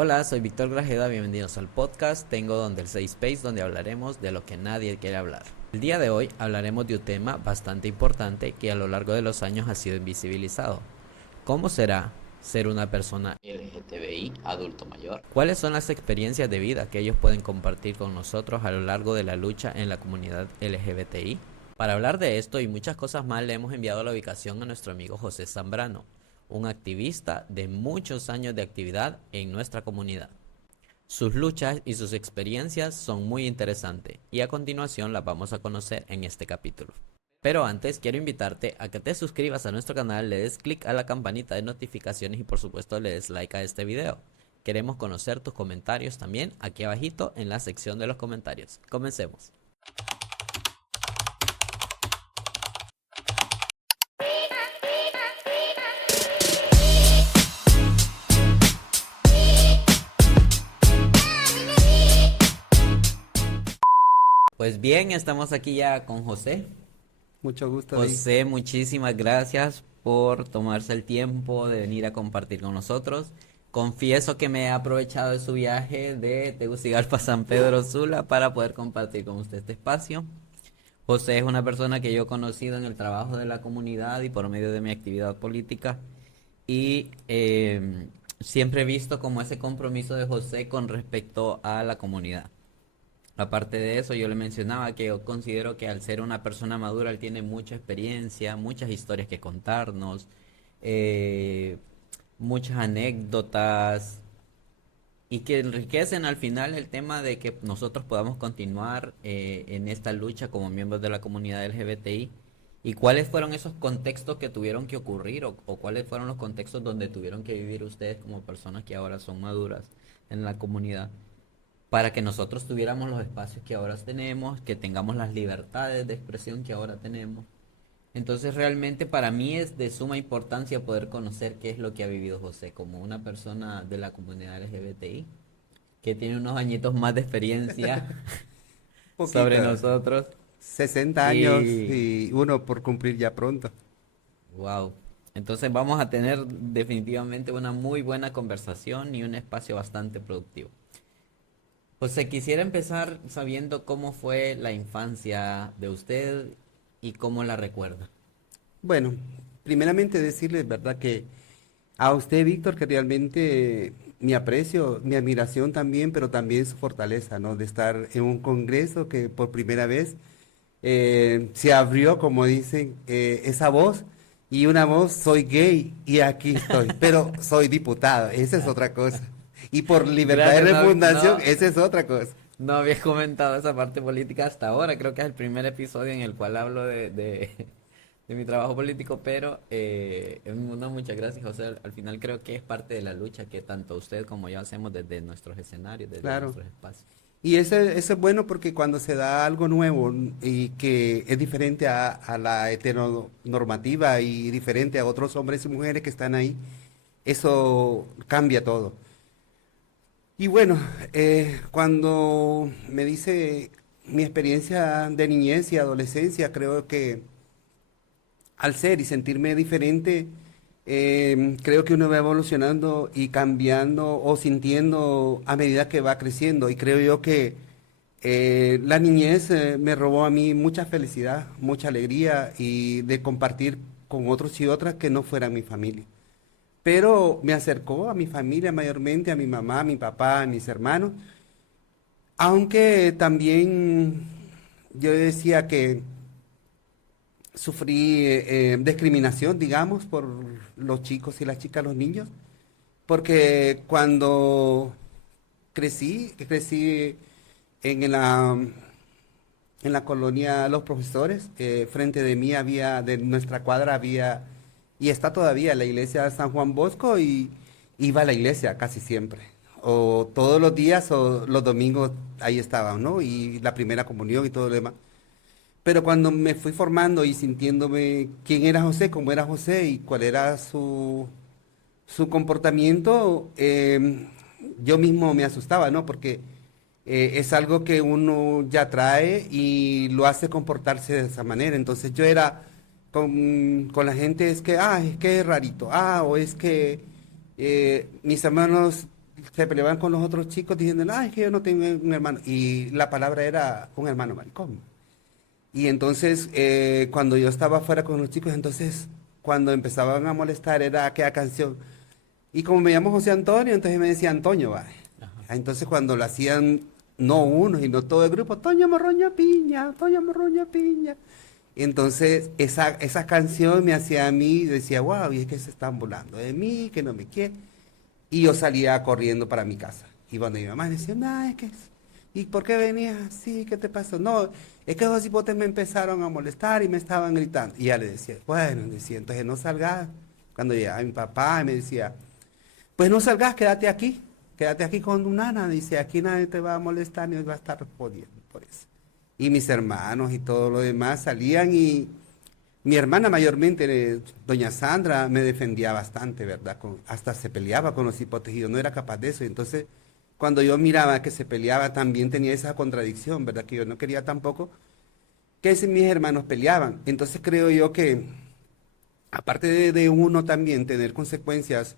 Hola, soy Víctor Grajeda, bienvenidos al podcast Tengo Donde el Safe Space, donde hablaremos de lo que nadie quiere hablar. El día de hoy hablaremos de un tema bastante importante que a lo largo de los años ha sido invisibilizado. ¿Cómo será ser una persona LGTBI adulto mayor? ¿Cuáles son las experiencias de vida que ellos pueden compartir con nosotros a lo largo de la lucha en la comunidad LGBTI? Para hablar de esto y muchas cosas más le hemos enviado la ubicación a nuestro amigo José Zambrano, un activista de muchos años de actividad en nuestra comunidad. Sus luchas y sus experiencias son muy interesantes y a continuación las vamos a conocer en este capítulo. Pero antes quiero invitarte a que te suscribas a nuestro canal, le des clic a la campanita de notificaciones y por supuesto le des like a este video. Queremos conocer tus comentarios también aquí abajito en la sección de los comentarios. Comencemos. Pues bien, estamos aquí ya con José. Mucho gusto, Di. José, muchísimas gracias por tomarse el tiempo de venir a compartir con nosotros. Confieso que me he aprovechado de su viaje de Tegucigalpa a San Pedro Sula para poder compartir con usted este espacio. José es una persona que yo he conocido en el trabajo de la comunidad y por medio de mi actividad política y siempre he visto como ese compromiso de José con respecto a la comunidad. Aparte de eso, yo le mencionaba que yo considero que al ser una persona madura, él tiene mucha experiencia, muchas historias que contarnos, eh, muchas anécdotas y que enriquecen al final el tema de que nosotros podamos continuar en esta lucha como miembros de la comunidad LGBTI. ¿Y cuáles fueron esos contextos que tuvieron que ocurrir o cuáles fueron los contextos donde tuvieron que vivir ustedes como personas que ahora son maduras en la comunidad? Para que nosotros tuviéramos los espacios que ahora tenemos, que tengamos las libertades de expresión que ahora tenemos. Entonces realmente para mí es de suma importancia poder conocer qué es lo que ha vivido José como una persona de la comunidad LGBTI, que tiene unos añitos más de experiencia sobre Poquito. nosotros. 60 años Y y uno por cumplir ya pronto. wow. Entonces vamos a tener definitivamente una muy buena conversación y un espacio bastante productivo. José, quisiera empezar sabiendo cómo fue la infancia de usted y cómo la recuerda. Bueno, primeramente decirles, ¿verdad? Que a usted, Víctor, que realmente mi aprecio, mi admiración también, pero también su fortaleza, ¿no? De estar en un congreso que por primera vez se abrió, como dicen, esa voz. Y una voz, soy gay y aquí estoy, pero soy diputado, esa es otra cosa. Y por libertad de Gracias, refundación, esa es otra cosa. no había comentado esa parte política hasta ahora. Creo que es el primer episodio en el cual hablo de mi trabajo político, pero no, muchas gracias, José. Al final creo que es parte de la lucha que tanto usted como yo hacemos desde nuestros escenarios, desde Claro. nuestros espacios. Y eso es bueno porque cuando se da algo nuevo y que es diferente a la heteronormativa y diferente a otros hombres y mujeres que están ahí, eso cambia todo. Y bueno, cuando me dice mi experiencia de niñez y adolescencia, creo que al ser y sentirme diferente, creo que uno va evolucionando y cambiando o sintiendo a medida que va creciendo. Y creo yo que la niñez me robó a mí mucha felicidad, mucha alegría y de compartir con otros y otras que no fueran mi familia. Pero me acercó a mi familia mayormente, a mi mamá, a mi papá, a mis hermanos, aunque también yo decía que sufrí discriminación, digamos, por los chicos y las chicas, los niños, porque cuando crecí en la colonia Los Profesores, frente de mí había, de nuestra cuadra había, y está todavía la iglesia San Juan Bosco, y iba a la iglesia casi siempre, o todos los días o los domingos ahí estaba, ¿no? Y la primera comunión y todo lo demás. Pero cuando me fui formando y sintiéndome quién era José, cómo era José y cuál era su comportamiento, yo mismo me asustaba, ¿no? Porque es algo que uno ya trae y lo hace comportarse de esa manera. Entonces yo era con la gente, es que es que es rarito, o es que mis hermanos se peleaban con los otros chicos diciendo, ay, es que yo no tengo un hermano. Y la palabra era un hermano maricón. Y entonces, cuando yo estaba afuera con los chicos, entonces, cuando empezaban a molestar, era aquella canción. Y como me llamo José Antonio, entonces me decía Antonio, va. Entonces, cuando lo hacían, no uno, sino todo el grupo, Toño Morroña Piña, Toño Morroña Piña. Entonces, esa canción me hacía a mí, decía, wow, y es que se están burlando de mí, que no me quieren. Y yo salía corriendo para mi casa. Y cuando mi mamá decía, no, es que, ¿y por qué venías así? ¿Qué te pasó? No, es que esos hipotes me empezaron a molestar y me estaban gritando. Y ya le decía, bueno, decía, entonces no salgas. Cuando llegaba mi papá me decía, pues no salgas, quédate aquí con tu nana. Dice, aquí nadie te va a molestar ni va a estar jodiendo por eso. Y mis hermanos y todo lo demás salían y mi hermana mayormente, doña Sandra, me defendía bastante, ¿verdad? Hasta se peleaba con los hipotes y yo no era capaz de eso. Entonces, cuando yo miraba que se peleaba, también tenía esa contradicción, ¿verdad? Que yo no quería tampoco que mis hermanos peleaban. Entonces creo yo que, aparte de uno también tener consecuencias,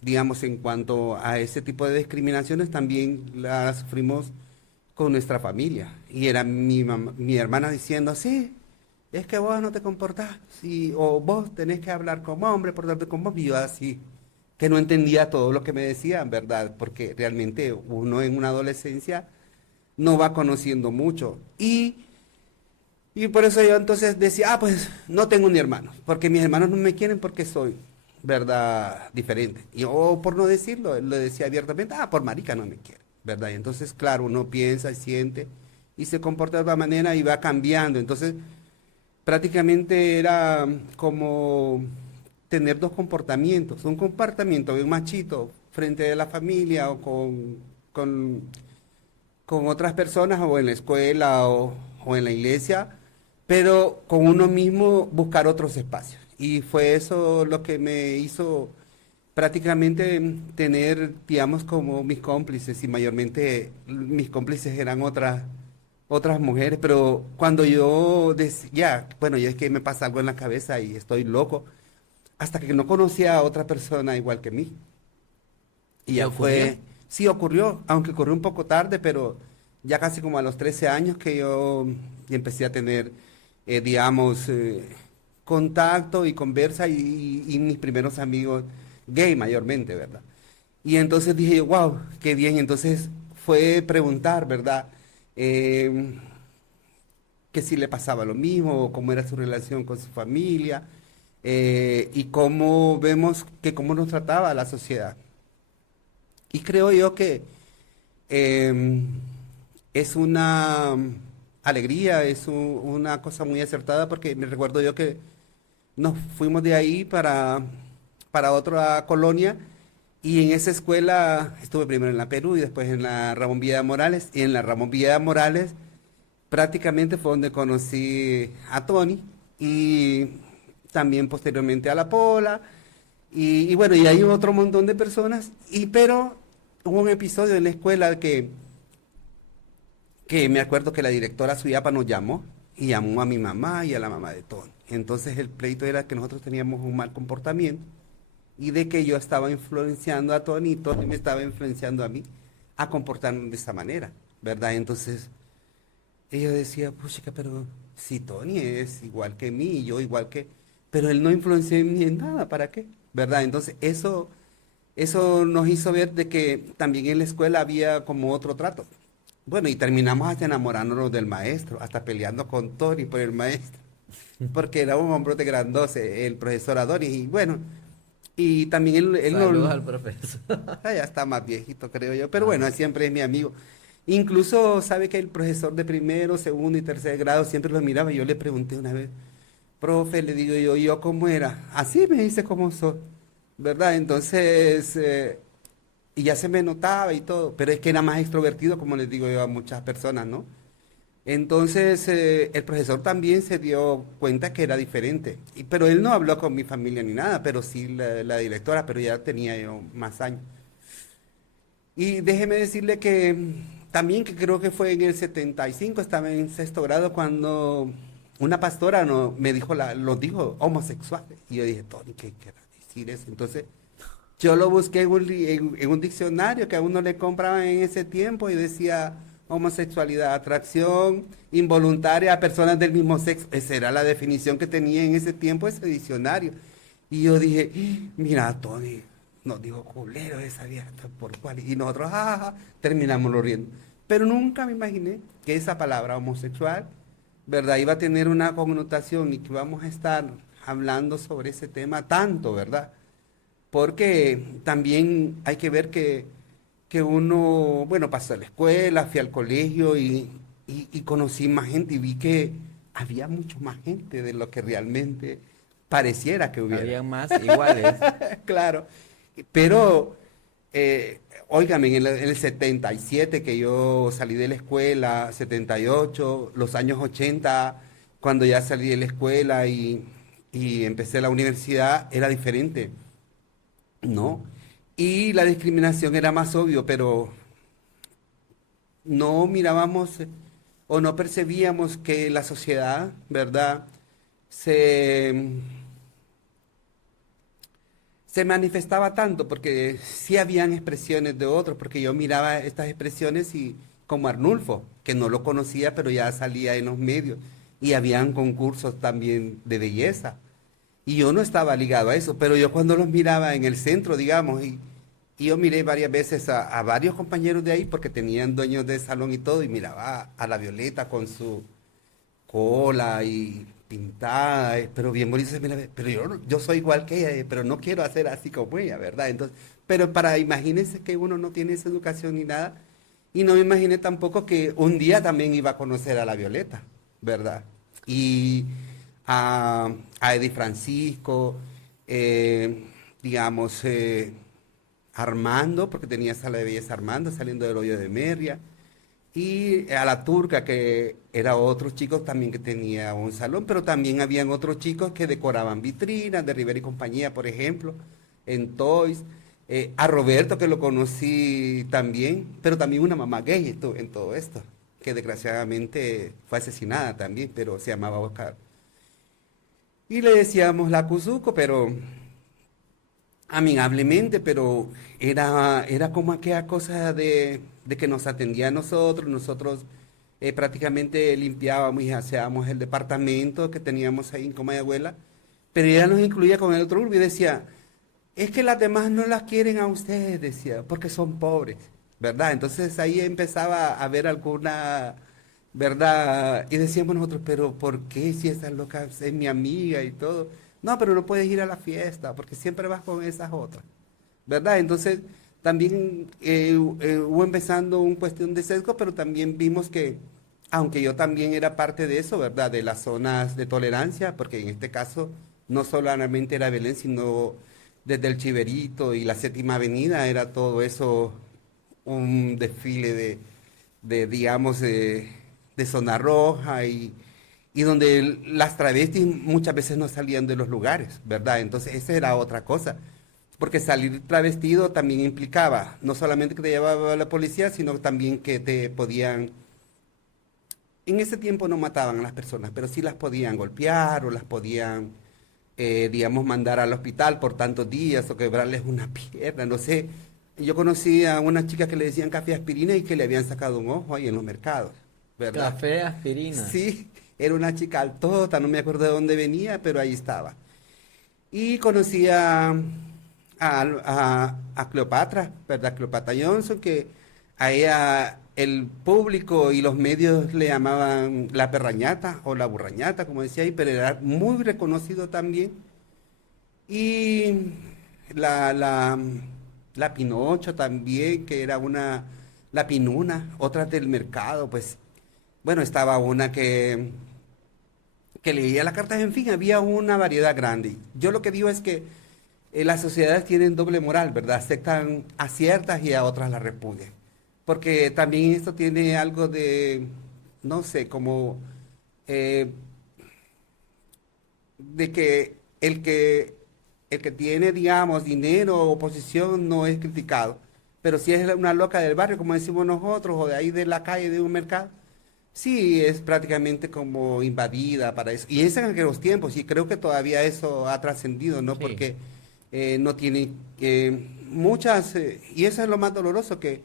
digamos, en cuanto a ese tipo de discriminaciones, también las sufrimos con nuestra familia. Y era mi hermana diciendo, sí, es que vos no te comportás, o vos tenés que hablar como hombre, portarte como hombre, y yo así, que no entendía todo lo que me decían, ¿verdad? Porque realmente uno en una adolescencia no va conociendo mucho. Y por eso yo entonces decía, pues no tengo ni hermanos, porque mis hermanos no me quieren porque soy, ¿verdad? Diferente. Y o por no decirlo, él lo decía abiertamente, por marica no me quiere, ¿verdad? Y entonces, claro, uno piensa y siente y se comporta de otra manera y va cambiando. Entonces, prácticamente era como tener dos comportamientos, un comportamiento de un machito frente a la familia o con, con otras personas o en la escuela o en la iglesia, pero con uno mismo buscar otros espacios. Y fue eso lo que me hizo prácticamente tener, digamos, como mis cómplices, y mayormente mis cómplices eran otras mujeres, pero cuando yo decía, bueno, ya es que me pasa algo en la cabeza y estoy loco, hasta que no conocía a otra persona igual que mí. Y ¿Y ya ocurrió? fue, sí ocurrió, aunque ocurrió un poco tarde, pero ya casi como a los 13 años que yo empecé a tener, digamos, contacto y conversa y mis primeros amigos gay mayormente, ¿verdad? Y entonces dije, wow, qué bien. Entonces fue preguntar, ¿verdad? Em, que si le pasaba lo mismo, o cómo era su relación con su familia, y cómo vemos que cómo nos trataba la sociedad. Y creo yo que em, es una alegría, es una cosa muy acertada, porque me recuerdo yo que nos fuimos de ahí para otra colonia. Y en esa escuela estuve primero en la Perú y después en la Ramón Villa Morales. Y en la Ramón Villa Morales prácticamente fue donde conocí a Tony y también posteriormente a la Pola. Y bueno, y hay otro montón de personas. Pero hubo un episodio en la escuela que me acuerdo que la directora Suyapa nos llamó y llamó a mi mamá y a la mamá de Tony. Entonces el pleito era que nosotros teníamos un mal comportamiento y de que yo estaba influenciando a Tony y Tony me estaba influenciando a mí a comportarme de esa manera, ¿verdad? Entonces ella decía, puchica, pero si Tony es igual que mí y yo igual que, pero él no influenció en mí en nada, ¿para qué? ¿Verdad? Entonces eso nos hizo ver de que también en la escuela había como otro trato. Bueno, y terminamos hasta enamorándonos del maestro, hasta peleando con Tony por el maestro, porque era un hombrote grandote, el profesor Adonis, y bueno, y también él no, Saludos al profesor. ya está más viejito, creo yo, pero bueno, siempre es mi amigo. Incluso sabe que el profesor de primero, segundo y tercer grado siempre lo miraba, y yo le pregunté una vez, profe, le digo yo cómo era, así me dice cómo soy, ¿verdad? Entonces, y ya se me notaba y todo, pero es que era más extrovertido, como les digo yo a muchas personas, ¿no? Entonces, el profesor también se dio cuenta que era diferente, pero él no habló con mi familia ni nada, pero sí la directora, pero ya tenía yo más años. Y déjeme decirle que también que creo que fue en el 75, estaba en sexto grado, cuando una pastora me dijo, los dijo homosexuales. Y yo dije, Tony, ¿qué quiere decir eso? Entonces, Yo lo busqué en un diccionario que a uno le compraban en ese tiempo y decía homosexualidad, atracción involuntaria a personas del mismo sexo. Esa era la definición que tenía en ese tiempo ese diccionario. Y yo dije, mira, Tony, nos dijo culero esa vieja, por cuál. Y nosotros, jajaja, terminamos riendo. Pero nunca me imaginé que esa palabra homosexual, ¿verdad? Iba a tener una connotación y que vamos a estar hablando sobre ese tema tanto, ¿verdad? Porque también hay que ver que uno, bueno, pasó a la escuela, fui al colegio y conocí más gente y vi que había mucho más gente de lo que realmente pareciera que hubiera. Habían más iguales. Claro, pero, óigame, en el 77 que yo salí de la escuela, 78, los años 80, cuando ya salí de la escuela y empecé la universidad, era diferente, ¿no? Y la discriminación era más obvio, pero no mirábamos o no percibíamos que la sociedad, ¿verdad? Se, se manifestaba tanto, porque sí habían expresiones de otros, porque yo miraba estas expresiones y como Arnulfo, que no lo conocía, pero ya salía en los medios, y habían concursos también de belleza. Y yo no estaba ligado a eso, pero yo cuando los miraba en el centro, digamos, y yo miré varias veces a varios compañeros de ahí, porque tenían dueños de salón y todo, y miraba a la Violeta con su cola y pintada, pero bien bonito, mira, pero yo soy igual que ella, pero no quiero hacer así como ella, ¿verdad? Entonces, pero para imagínense que uno no tiene esa educación ni nada, y no me imaginé tampoco que un día también iba a conocer a la Violeta, ¿verdad? Y a Eddie Francisco, eh, digamos, Armando, porque tenía sala de belleza Armando saliendo del hoyo de Merria, y a la turca, que era otro chico también que tenía un salón, pero también habían otros chicos que decoraban vitrinas de Rivera y compañía, por ejemplo, en Toys. A Roberto, que lo conocí también, pero también una mamá gay estuvo en todo esto, que desgraciadamente fue asesinada también, pero se llamaba Oscar. Y le decíamos la Cuzuco, pero amigablemente, pero era como aquella cosa de que nos atendía a nosotros, nosotros prácticamente limpiábamos y aseábamos el departamento que teníamos ahí en Comayagüela, pero ella nos incluía con el otro grupo y decía, es que las demás no las quieren a ustedes, decía, porque son pobres, ¿verdad? Entonces ahí empezaba a haber alguna, ¿verdad? Y decíamos nosotros, pero ¿por qué si esa loca es mi amiga y todo? No, pero no puedes ir a la fiesta porque siempre vas con esas otras, ¿verdad? Entonces también hubo empezando una cuestión de sesgo, pero también vimos que, aunque yo también era parte de eso, ¿verdad? De las zonas de tolerancia, porque en este caso no solamente era Belén, sino desde el Chiverito y la Séptima Avenida, era todo eso un desfile digamos, de zona roja y donde las travestis muchas veces no salían de los lugares, ¿verdad? Entonces esa era otra cosa, porque salir travestido también implicaba no solamente que te llevaba la policía, sino también que te podían, en ese tiempo no mataban a las personas, pero sí las podían golpear o las podían, digamos, mandar al hospital por tantos días o quebrarles una pierna, no sé. Yo conocí a una chica que le decían café aspirina y que le habían sacado un ojo ahí en los mercados, ¿verdad? Café, aspirina. Sí, era una chica altota, no me acuerdo de dónde venía, pero ahí estaba. Y conocí a Cleopatra, ¿verdad? Cleopatra Johnson, que a ella el público y los medios le llamaban la perrañata o la burrañata, como decía ahí, pero era muy reconocido también. Y la, la, la Pinocho también, que era la Pinuna, otra del mercado, pues, bueno, estaba una que leía las cartas, en fin, había una variedad grande. Yo lo que digo es que las sociedades tienen doble moral, ¿verdad? Aceptan a ciertas y a otras las repudian. Porque también esto tiene algo de, no sé, como eh, de el que tiene, digamos, dinero o posición no es criticado. Pero si es una loca del barrio, como decimos nosotros, o de ahí de la calle, de un mercado, sí, es prácticamente como invadida para eso. Y es en aquellos tiempos, y creo que todavía eso ha trascendido, ¿no? Sí. Porque no tiene muchas, y eso es lo más doloroso, que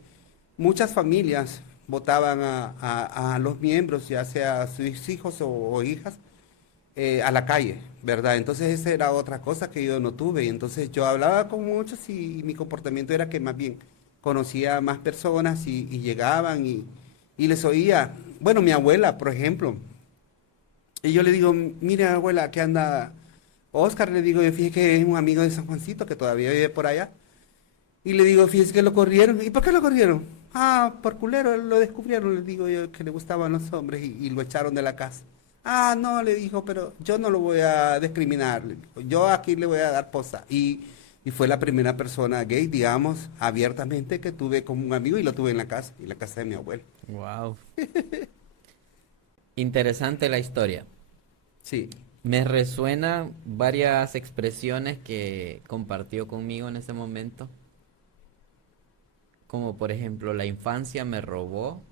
muchas familias votaban a los miembros, ya sea sus hijos o hijas, a la calle, ¿verdad? Entonces esa era otra cosa que yo no tuve. Entonces yo hablaba con muchos y mi comportamiento era que más bien conocía a más personas y llegaban y les oía. Bueno, mi abuela, por ejemplo, y yo le digo, mira abuela, ¿qué anda? Oscar, le digo, yo fíjese que es un amigo de San Juancito que todavía vive por allá. Y le digo, fíjese que lo corrieron. ¿Y por qué lo corrieron? Ah, por culero, lo descubrieron, le digo yo, que le gustaban los hombres y lo echaron de la casa. Ah, no, le dijo, pero yo no lo voy a discriminar, le dijo, yo aquí le voy a dar posa. Y fue la primera persona gay, digamos, abiertamente que tuve como un amigo y lo tuve en la casa de mi abuelo. Wow. Interesante la historia. Sí, Me resuenan varias expresiones que compartió conmigo en ese momento, como por ejemplo, la infancia me robó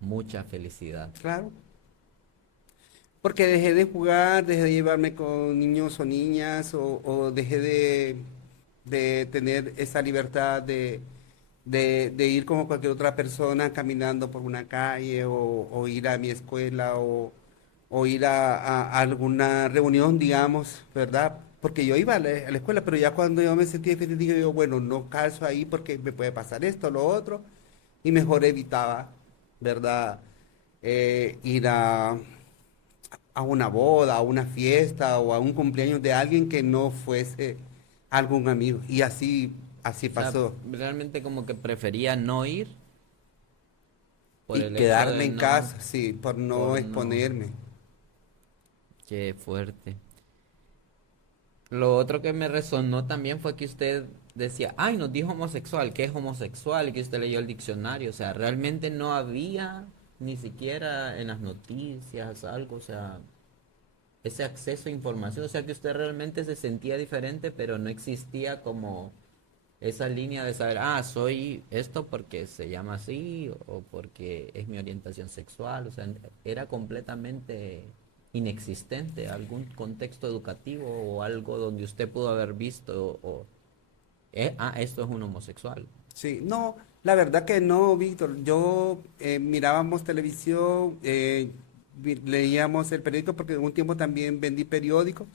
mucha felicidad. claro. Porque dejé de jugar, dejé de llevarme con niños o niñas, o dejé de tener esa libertad de ir como cualquier otra persona caminando por una calle o ir a mi escuela o ir a alguna reunión, digamos, ¿verdad? Porque yo iba a la escuela, pero ya cuando yo me sentí diferente, dije yo, bueno, no calzo ahí porque me puede pasar esto, lo otro, y mejor evitaba, ¿verdad? Ir a una boda, a una fiesta o a un cumpleaños de alguien que no fuese algún amigo. Y así O sea, pasó. realmente como que prefería no ir por Y el hecho quedarme de en no, casa, sí, por no por no, exponerme. qué fuerte. Lo otro que me resonó también fue que usted decía, ay, nos dijo homosexual, ¿qué es homosexual? Y que usted leyó el diccionario, o sea, realmente no había ni siquiera en las noticias algo, o sea, ese acceso a información, o sea, que usted realmente se sentía diferente, pero no existía como esa línea de saber, ah, soy esto porque se llama así o porque es mi orientación sexual, o sea, era completamente inexistente algún contexto educativo o algo donde usted pudo haber visto esto es un homosexual. Sí, no, la verdad que no, Víctor. Yo mirábamos televisión, leíamos el periódico porque en un tiempo también vendí periódicos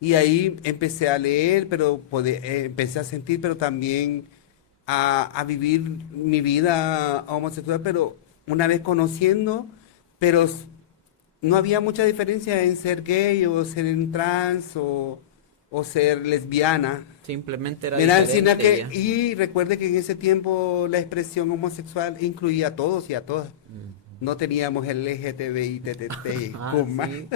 y ahí empecé a leer, pero empecé a sentir, pero también a vivir mi vida homosexual, pero una vez conociendo, pero no había mucha diferencia en ser gay o ser en trans o ser lesbiana. Simplemente era Mira, sino diferente y que, ya. y recuerde que en ese tiempo la expresión homosexual incluía a todos y a todas. Mm. No teníamos el LGTBI, Ah, TTT, sí.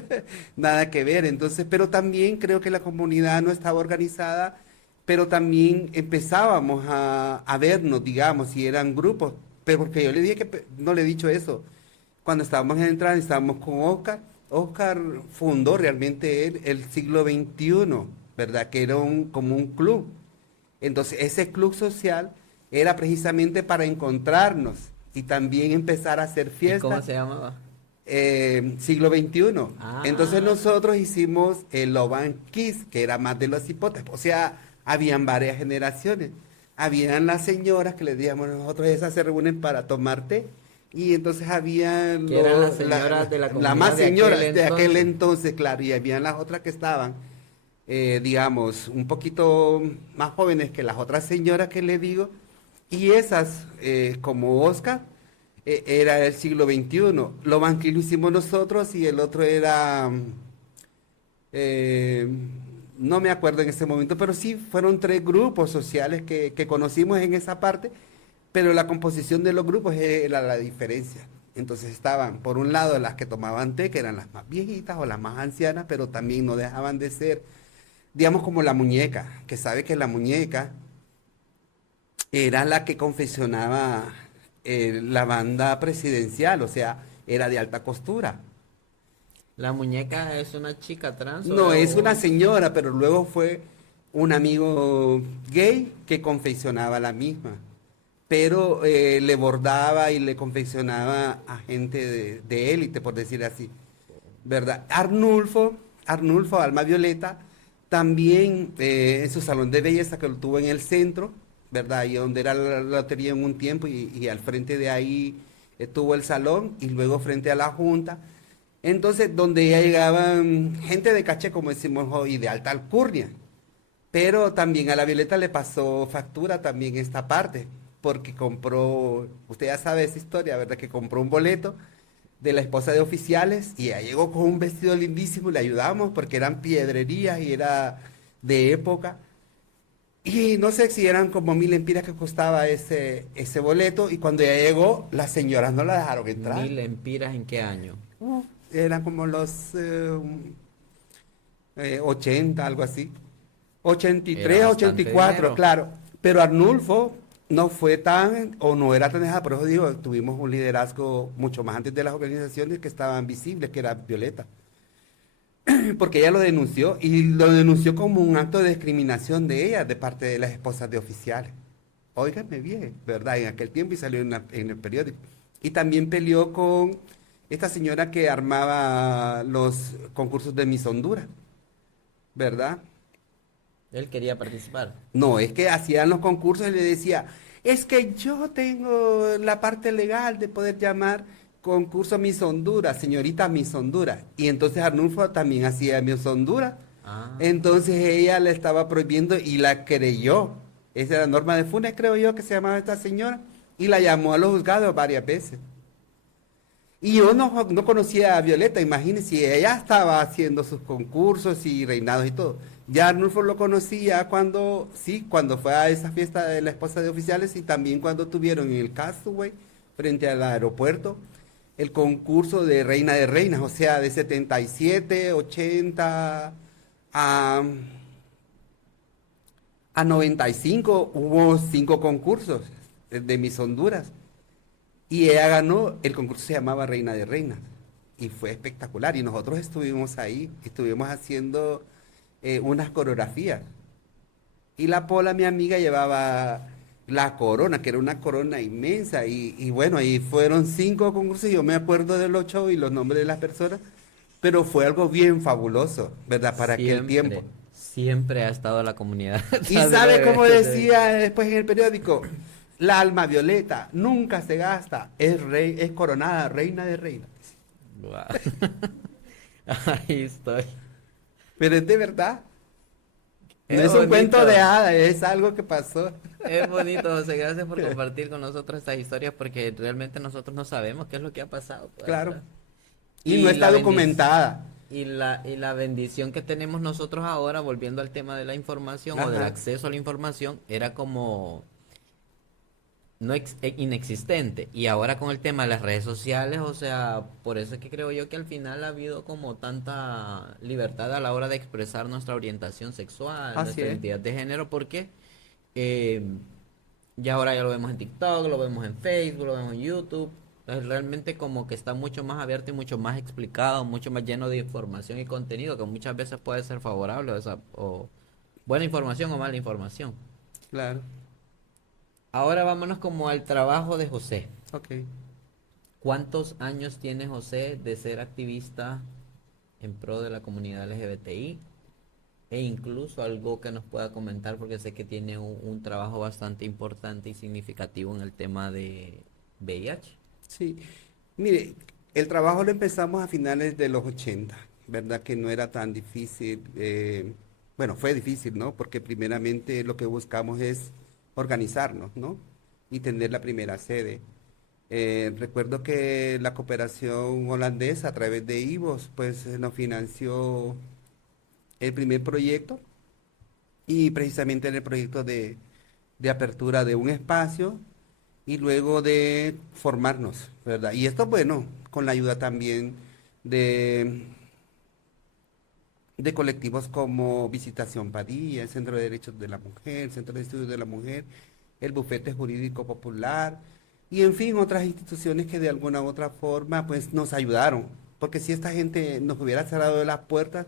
nada que ver. Entonces, pero también creo que la comunidad no estaba organizada, pero también empezábamos a vernos, digamos, y eran grupos. Pero porque yo le dije que, no le he dicho eso. Cuando estábamos en entrada, estábamos con Oscar. Oscar fundó realmente él el siglo XXI, ¿verdad? Que era como un club. Entonces, ese club social era precisamente para encontrarnos y también empezar a hacer ¿Y cómo fiestas, se llamaba? siglo XXI. Entonces Ah, nosotros hicimos el Love and Kiss, que era más de los hipotes. O sea, habían varias generaciones. Habían las señoras que les decíamos nosotros, esas se reúnen para tomar té. Y entonces habían que eran las señoras de la la más comunidad de aquel señoras de aquel entonces. entonces, claro, y habían las otras que estaban digamos, un poquito más jóvenes que las otras señoras que le digo, y esas, como Oscar, era el siglo XXI. Lo más que lo hicimos nosotros y el otro era, eh, no me acuerdo en ese momento, pero sí fueron tres grupos sociales que conocimos en esa parte, pero la composición de los grupos era la diferencia. Entonces estaban, por un lado, las que tomaban té, que eran las más viejitas o las más ancianas, pero también no dejaban de ser digamos como la muñeca, que sabe que la muñeca era la que confeccionaba la banda presidencial, o sea, era de alta costura. ¿La muñeca es una chica trans No es una o señora, pero luego fue un amigo gay que confeccionaba la misma, pero le bordaba y le confeccionaba a gente de élite, por decir así, ¿verdad? Arnulfo, Alma Violeta, También en su salón de belleza que lo tuvo en el centro, ¿verdad? Y donde era la lotería en un tiempo y al frente de ahí tuvo el salón y luego frente a la junta. Entonces, donde ya llegaban gente de caché, como decimos hoy, de alta alcurnia. Pero también a la Violeta le pasó factura también esta parte, porque compró, usted ya sabe esa historia, ¿verdad? Que compró un boleto de la esposa de oficiales y ella llegó con un vestido lindísimo y le ayudamos porque eran piedrerías y era de época. Y no sé si eran como 1.000 lempiras que costaba ese boleto y cuando ella llegó, las señoras no la dejaron entrar. 1.000 lempiras, ¿en qué año? Eran como los 80, algo así. Era 83, bastante 84, dinero. claro. Pero Arnulfo no fue tan, o no era tan dejado, por eso digo, tuvimos un liderazgo mucho más antes de las organizaciones que estaban visibles, que era Violeta. Porque ella lo denunció y lo denunció como un acto de discriminación de ella de parte de las esposas de oficiales. Óigame bien, ¿verdad? En aquel tiempo y salió en el periódico. Y también peleó con esta señora que armaba los concursos de Miss Honduras, ¿verdad? Él quería participar. No, es que hacían los concursos y le decía, es que yo tengo la parte legal de poder llamar concurso Miss Honduras, señorita Miss Honduras. Y entonces Arnulfo también hacía Miss Honduras. Ah, Entonces ella le estaba prohibiendo y la creyó. Esa era Norma de Funes, creo yo, que se llamaba esta señora. Y la llamó a los juzgados varias veces. Y yo no conocía a Violeta, imagínense, ella estaba haciendo sus concursos y reinados y todo. Ya Arnulfo lo conocía cuando, sí, cuando fue a esa fiesta de la esposa de oficiales y también cuando tuvieron en el Castaway, frente al aeropuerto, el concurso de Reina de Reinas, o sea, de 77, 80 a, a 95 hubo 5 concursos de Miss Honduras. Y ella ganó, el concurso se llamaba Reina de Reinas y fue espectacular. Y nosotros estuvimos ahí, estuvimos haciendo unas coreografías. Y la Pola, mi amiga, llevaba la corona, que era una corona inmensa. Y bueno, ahí fueron 5 concursos, yo me acuerdo de los shows y los nombres de las personas, pero fue algo bien fabuloso, ¿verdad? Para aquel tiempo. siempre, siempre ha estado la comunidad Y detrás de los sabe cómo eventos de... decía después en el periódico, la alma violeta nunca se gasta, es rey, es coronada reina de reinas. Guau. Ahí estoy. Pero es de verdad, no Es es un cuento de bonito. hadas, es algo que pasó. Es bonito, José. Gracias por compartir con nosotros estas historias porque realmente nosotros no sabemos qué es lo que ha pasado, pues, Claro. ¿verdad? Y no Y la está bendición. documentada. Y la bendición que tenemos nosotros ahora, volviendo al tema de la información o del Ajá. acceso a la información, era como no inexistente. Y ahora con el tema de las redes sociales, o sea, por eso es que creo yo que al final ha habido como tanta libertad a la hora de expresar nuestra orientación sexual, Así nuestra es. identidad de género, porque eh, ya ahora ya lo vemos en TikTok, lo vemos en Facebook, lo vemos en YouTube. Entonces, realmente como que está mucho más abierto y mucho más explicado, mucho más lleno de información y contenido que muchas veces puede ser favorable o buena información o mala información. Claro. Ahora vámonos como al trabajo de José. Ok. ¿Cuántos años tiene José de ser activista en pro de la comunidad LGBTI? E incluso algo que nos pueda comentar, porque sé que tiene un trabajo bastante importante y significativo en el tema de VIH. Sí. Mire, el trabajo lo empezamos a finales de los 80, ¿verdad? Que no era tan difícil. Bueno, fue difícil, ¿no? Porque primeramente lo que buscamos es organizarnos, ¿no? Y tener la primera sede. Recuerdo que la cooperación holandesa a través de IVOS, pues nos financió el primer proyecto y precisamente en el proyecto de apertura de un espacio y luego de formarnos, ¿verdad? Y esto, bueno, con la ayuda también de, de colectivos como Visitación Padilla, el Centro de Derechos de la Mujer, el Centro de Estudios de la Mujer, el Bufete Jurídico Popular y en fin, otras instituciones que de alguna u otra forma pues nos ayudaron, porque si esta gente nos hubiera cerrado las puertas,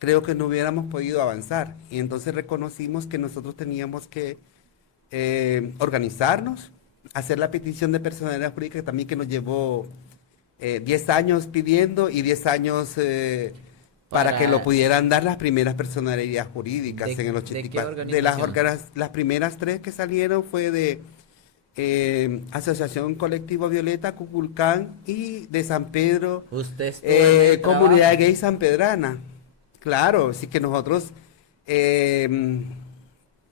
creo que no hubiéramos podido avanzar. Y entonces reconocimos que nosotros teníamos que organizarnos, hacer la petición de personalidad jurídica también que nos llevó 10 años pidiendo y 10 años para que lo Para, pudieran dar las primeras personalidades jurídicas en el ¿de qué 84. De las organización? las primeras tres que salieron fue de Asociación Colectivo Violeta, Cuculcán y de San Pedro, ¿Usted estuvo en ese Comunidad trabajo? Gay Sanpedrana. Claro, sí que nosotros eh,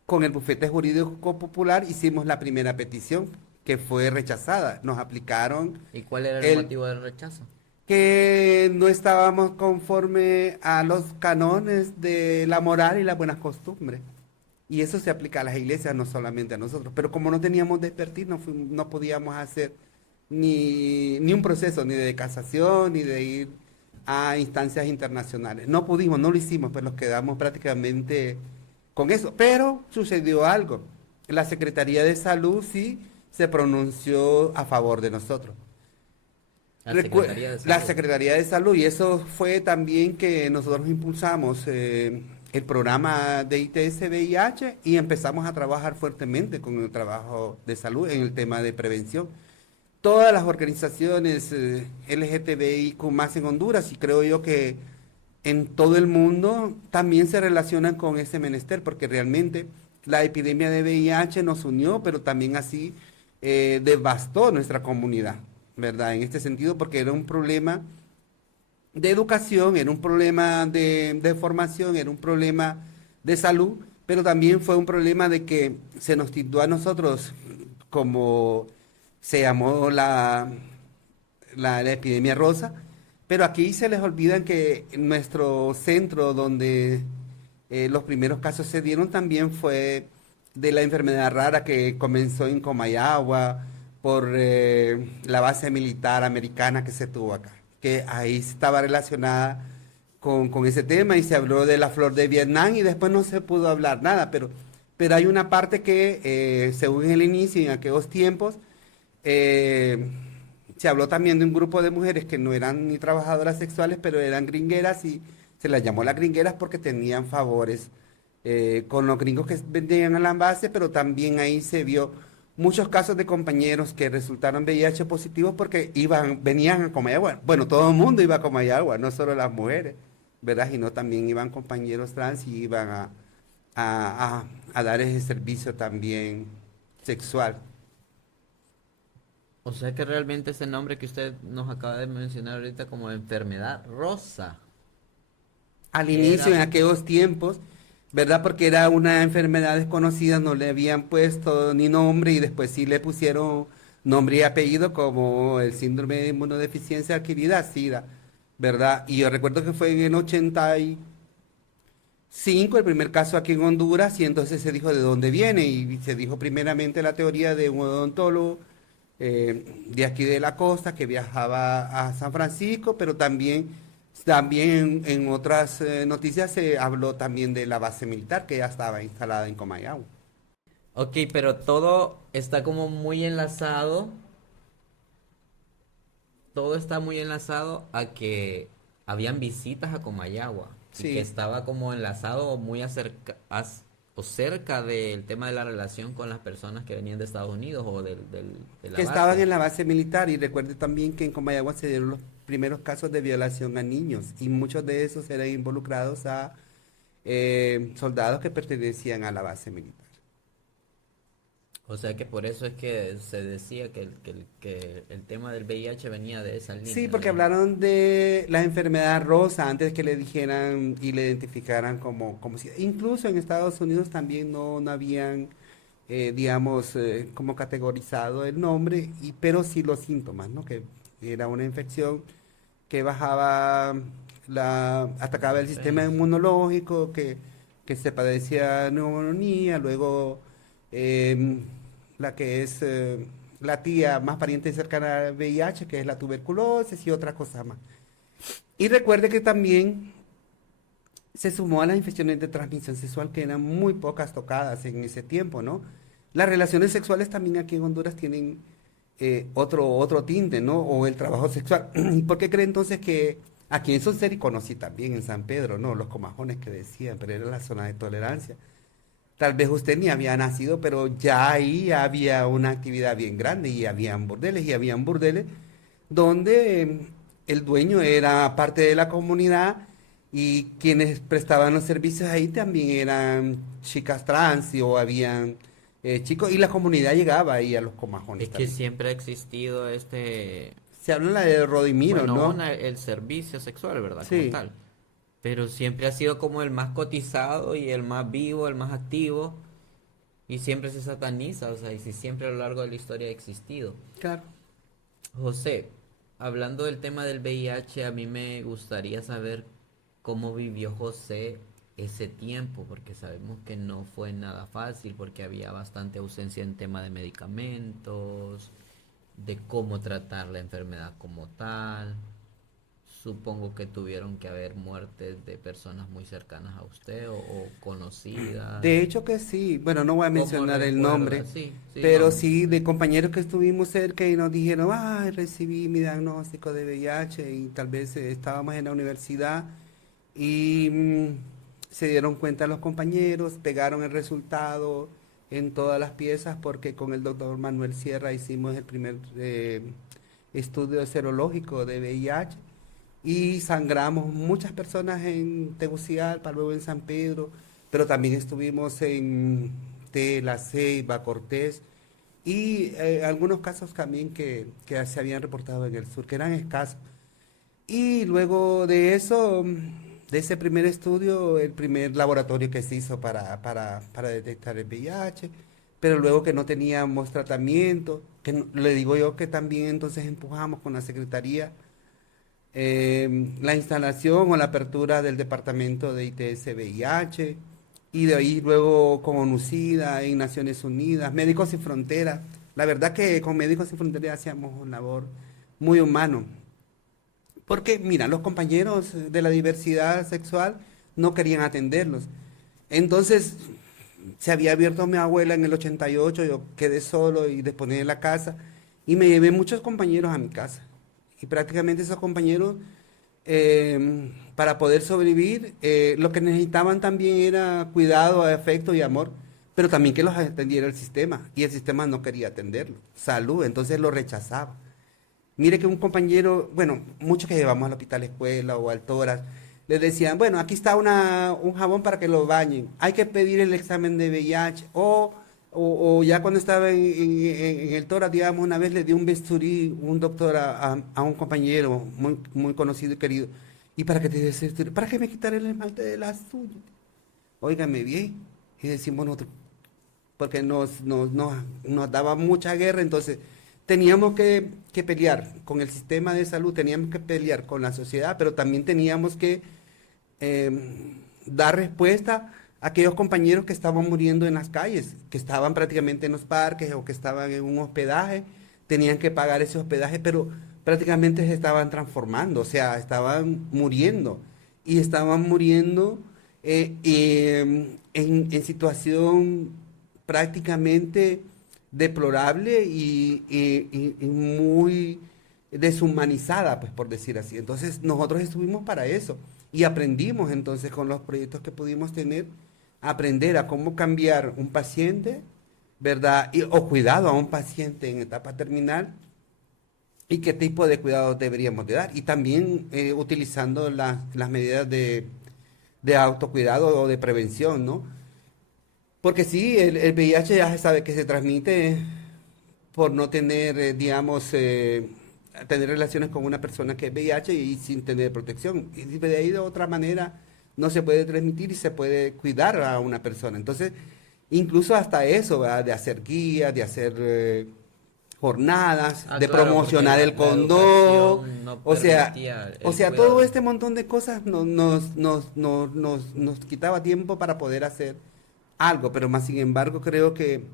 con el bufete jurídico popular hicimos la primera petición que fue rechazada. Nos aplicaron ¿Y cuál era el el motivo del rechazo? que no estábamos conforme a los cánones de la moral y las buenas costumbres. Y eso se aplica a las iglesias, no solamente a nosotros. Pero como no teníamos de expertise, no podíamos hacer ni un proceso, ni de casación, ni de ir a instancias internacionales. No pudimos, no lo hicimos, pues nos quedamos prácticamente con eso. Pero sucedió algo. La Secretaría de Salud sí se pronunció a favor de nosotros. La Secretaría de La Salud. Secretaría de Salud, y eso fue también que nosotros impulsamos el programa de ITS-VIH y empezamos a trabajar fuertemente con el trabajo de salud en el tema de prevención. Todas las organizaciones LGTBIQ más en Honduras, y creo yo que en todo el mundo también se relacionan con ese menester, porque realmente la epidemia de VIH nos unió, pero también así devastó nuestra comunidad, ¿verdad? En este sentido, porque era un problema de educación, era un problema de formación, era un problema de salud, pero también fue un problema de que se nos tildó a nosotros como se llamó la epidemia rosa, pero aquí se les olvidan que nuestro centro donde los primeros casos se dieron también fue de la enfermedad rara que comenzó en Comayagua por la base militar americana que se tuvo acá, que ahí estaba relacionada con ese tema y se habló de la flor de Vietnam y después no se pudo hablar nada, pero hay una parte que según el inicio en aquellos tiempos, eh, se habló también de un grupo de mujeres que no eran ni trabajadoras sexuales, pero eran gringueras y se las llamó las gringueras porque tenían favores con los gringos que vendían a la base, pero también ahí se vio muchos casos de compañeros que resultaron VIH positivos porque venían a Comayagua. Bueno, todo el mundo iba a Comayagua, no solo las mujeres, ¿verdad? Sino también iban compañeros trans y iban a dar ese servicio también sexual. O sea que realmente ese nombre que usted nos acaba de mencionar ahorita como enfermedad rosa Al inicio, era, en aquellos tiempos, ¿verdad? Porque era una enfermedad desconocida, no le habían puesto ni nombre y después sí le pusieron nombre y apellido como el síndrome de inmunodeficiencia adquirida, SIDA, ¿verdad? Y yo recuerdo que fue en el 85 el primer caso aquí en Honduras y entonces se dijo de dónde viene y se dijo primeramente la teoría de un odontólogo de aquí de la costa que viajaba a San Francisco, pero también en otras noticias se habló también de la base militar que ya estaba instalada en Comayagua. ok, pero todo está como muy enlazado, todo está muy enlazado a que habían visitas a Comayagua y que Sí, estaba como enlazado muy o cerca del tema de la relación con las personas que venían de Estados Unidos o de la que estaban base. en la base militar y recuerde también que en Comayagua se dieron los primeros casos de violación a niños y muchos de esos eran involucrados a soldados que pertenecían a la base militar. O sea que por eso es que se decía que el tema del VIH venía de esa Sí, línea, porque digamos. hablaron de la enfermedad rosa antes que le dijeran y le identificaran como si, incluso en Estados Unidos también no habían, digamos, como categorizado el nombre, pero sí los síntomas, ¿no? Que era una infección que atacaba el sistema Defensa. inmunológico, que se padecía neumonía, luego em, la que es la tía más pariente cercana al VIH, que es la tuberculosis y otra cosa más. Y recuerde que también se sumó a las infecciones de transmisión sexual, que eran muy pocas tocadas en ese tiempo, ¿no? Las relaciones sexuales también aquí en Honduras tienen otro tinte, ¿no? O el trabajo sexual. ¿Y por qué cree entonces que aquí en Sonseri conocí también en San Pedro, ¿no? Los comajones que decían, pero era la zona de tolerancia. Tal vez usted ni había nacido, pero ya ahí había una actividad bien grande y habían burdeles donde el dueño era parte de la comunidad y quienes prestaban los servicios ahí también eran chicas trans o habían chicos, y la comunidad llegaba ahí a los comajones Es que también. siempre ha existido este, Se habla la de Rodimiro, bueno, ¿no? el servicio sexual, ¿verdad? Como Sí, tal. Pero siempre ha sido como el más cotizado y el más vivo, el más activo. Y siempre se sataniza, o sea, y si siempre a lo largo de la historia ha existido. claro. José, hablando del tema del VIH, a mí me gustaría saber cómo vivió José ese tiempo, porque sabemos que no fue nada fácil, porque había bastante ausencia en tema de medicamentos, de cómo tratar la enfermedad como tal. Supongo que tuvieron que haber muertes de personas muy cercanas a usted o conocidas. De hecho que sí, bueno, no voy a ¿Cómo mencionar el nombre, recuerda? Sí, sí, pero no. sí de compañeros que estuvimos cerca y nos dijeron, ay, recibí mi diagnóstico de VIH y tal vez estábamos en la universidad y se dieron cuenta los compañeros, pegaron el resultado en todas las piezas porque con el doctor Manuel Sierra hicimos el primer estudio serológico de VIH y sangramos muchas personas en Tegucigalpa, luego en San Pedro, pero también estuvimos en Tela, Ceiba, Cortés y algunos casos también que se habían reportado en el sur, que eran escasos. Y luego de eso, de ese primer estudio, el primer laboratorio que se hizo para detectar el VIH, pero luego que no teníamos tratamiento, le digo yo que también entonces empujamos con la Secretaría la instalación o la apertura del departamento de ITS VIH y de ahí luego con ONUCIDA en Naciones Unidas, Médicos Sin Fronteras. La verdad que con Médicos Sin Fronteras hacíamos una labor muy humano. Porque, mira, los compañeros de la diversidad sexual no querían atenderlos. Entonces, se había abierto mi abuela en el 88, yo quedé solo y disponí de la casa y me llevé muchos compañeros a mi casa. Y prácticamente esos compañeros, para poder sobrevivir, lo que necesitaban también era cuidado, afecto y amor, pero también que los atendiera el sistema. Y el sistema no quería atenderlo. Salud, entonces lo rechazaba. Mire que un compañero, bueno, muchos que llevamos al hospital escuela o al Toras, les decían, bueno, aquí está un jabón para que lo bañen, hay que pedir el examen de VIH, o ya cuando estaba en el Toras, digamos, una vez le dio un bisturí un doctor a un compañero muy, muy conocido y querido, y para que te dé ese bisturí, para que me quitara el esmalte de las uñas. Óigame bien, y decimos nosotros, porque nos daba mucha guerra, entonces teníamos que pelear con el sistema de salud, teníamos que pelear con la sociedad, pero también teníamos que dar respuesta a aquellos compañeros que estaban muriendo en las calles, que estaban prácticamente en los parques o que estaban en un hospedaje, tenían que pagar ese hospedaje, pero prácticamente se estaban transformando, o sea, estaban muriendo y estaban muriendo en situación prácticamente deplorable y muy deshumanizada, pues por decir así. Entonces nosotros estuvimos para eso y aprendimos entonces con los proyectos que pudimos tener, aprender a cómo cambiar un paciente, ¿verdad? O cuidado a un paciente en etapa terminal y qué tipo de cuidados deberíamos de dar. Y también utilizando las medidas de autocuidado o de prevención, ¿no? Porque sí, el VIH ya se sabe que se transmite por no tener, digamos, tener relaciones con una persona que es VIH y sin tener protección. Y de ahí de otra manera no se puede transmitir y se puede cuidar a una persona. Entonces, incluso hasta eso, ¿verdad? De hacer guías, de hacer jornadas, Ah, de claro, porque promocionar el la condón, educación no o sea, permitía o el sea, todo cuidado. este montón de cosas nos quitaba tiempo para poder hacer algo, pero más sin embargo creo que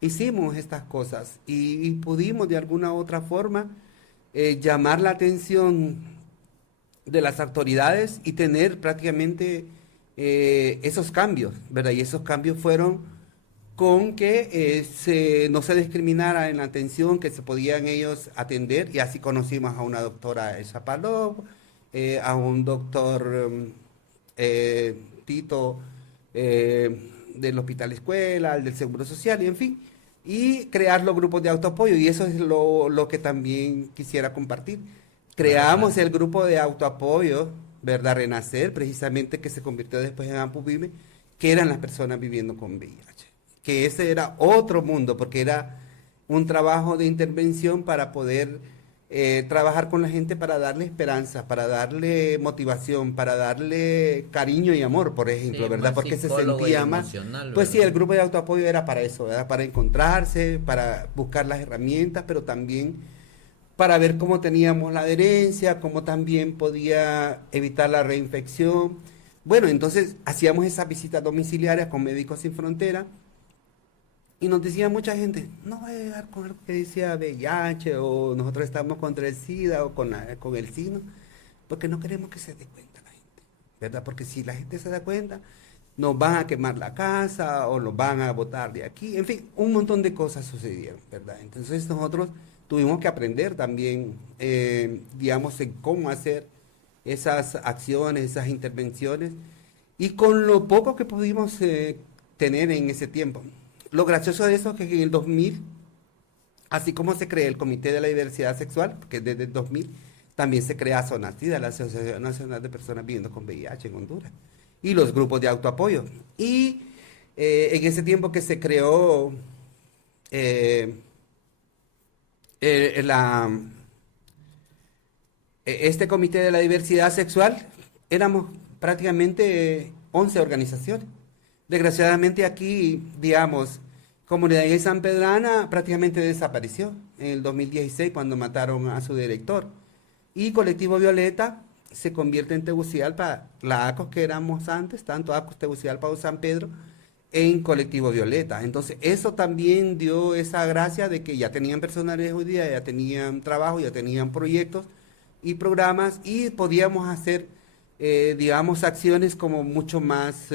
hicimos estas cosas y pudimos de alguna u otra forma llamar la atención de las autoridades y tener prácticamente esos cambios, ¿verdad? Y esos cambios fueron con que no se discriminara en la atención, que se podían ellos atender, y así conocimos a una doctora Elsa Palop, a un doctor Tito del Hospital Escuela, al del Seguro Social, y en fin, y crear los grupos de autoapoyo, y eso es lo que también quisiera compartir. Claro, Creamos claro. el grupo de autoapoyo ¿verdad? Renacer, precisamente que se convirtió después en Ampuvime, que eran las personas viviendo con VIH. Que ese era otro mundo, porque era un trabajo de intervención para poder trabajar con la gente para darle esperanza, para darle motivación, para darle cariño y amor, por ejemplo, Sí, ¿verdad? más Porque se psicólogo y sentía más. emocional, Pues sí, el ¿verdad? grupo de autoapoyo era para eso, ¿verdad? Para encontrarse, para buscar las herramientas, pero también para ver cómo teníamos la adherencia, cómo también podía evitar la reinfección. Bueno, entonces hacíamos esas visitas domiciliarias con Médicos Sin Frontera y nos decía mucha gente, no voy a llegar con algo que decía VIH o nosotros estamos contra el SIDA o con el SINO, porque no queremos que se dé cuenta la gente, ¿verdad? Porque si la gente se da cuenta, nos van a quemar la casa o nos van a botar de aquí, en fin, un montón de cosas sucedieron, ¿verdad? Entonces nosotros tuvimos que aprender también, digamos, en cómo hacer esas acciones, esas intervenciones, y con lo poco que pudimos tener en ese tiempo. Lo gracioso de eso es que en el 2000, así como se crea el Comité de la Diversidad Sexual, que desde el 2000, también se crea SONACIDA, la Asociación Nacional de Personas Viviendo con VIH en Honduras, y los grupos de autoapoyo. Y en ese tiempo que se creó eh, eh, la, este Comité de la Diversidad Sexual, éramos prácticamente 11 organizaciones. Desgraciadamente aquí, digamos, Comunidad Gay San Pedrana prácticamente desapareció en el 2016 cuando mataron a su director. Y Colectivo Violeta se convierte en Tegucigalpa, la ACOS que éramos antes, tanto ACOS Tegucigalpa o San Pedro, en Colectivo Violeta. Entonces, eso también dio esa gracia de que ya tenían personalidad judía, ya tenían trabajo, ya tenían proyectos y programas y podíamos hacer, digamos, acciones como mucho más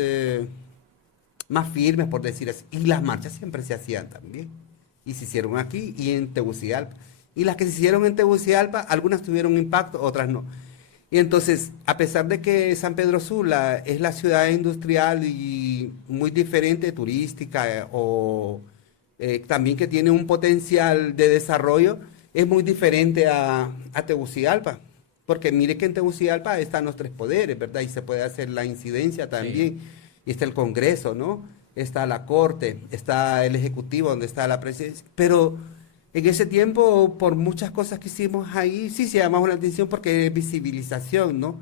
firmes, por decir así. Y las marchas siempre se hacían también. Y se hicieron aquí y en Tegucigalpa. Y las que se hicieron en Tegucigalpa, algunas tuvieron impacto, otras no. Y entonces, a pesar de que San Pedro Sula es la ciudad industrial y muy diferente, turística, o también que tiene un potencial de desarrollo, es muy diferente a Tegucigalpa. Porque mire que en Tegucigalpa están los tres poderes, ¿verdad? Y se puede hacer la incidencia Sí. también. Y está el Congreso, ¿no? Está la Corte, está el Ejecutivo, donde está la Presidencia. Pero en ese tiempo, por muchas cosas que hicimos ahí, sí se llamaba la atención porque es visibilización, ¿no?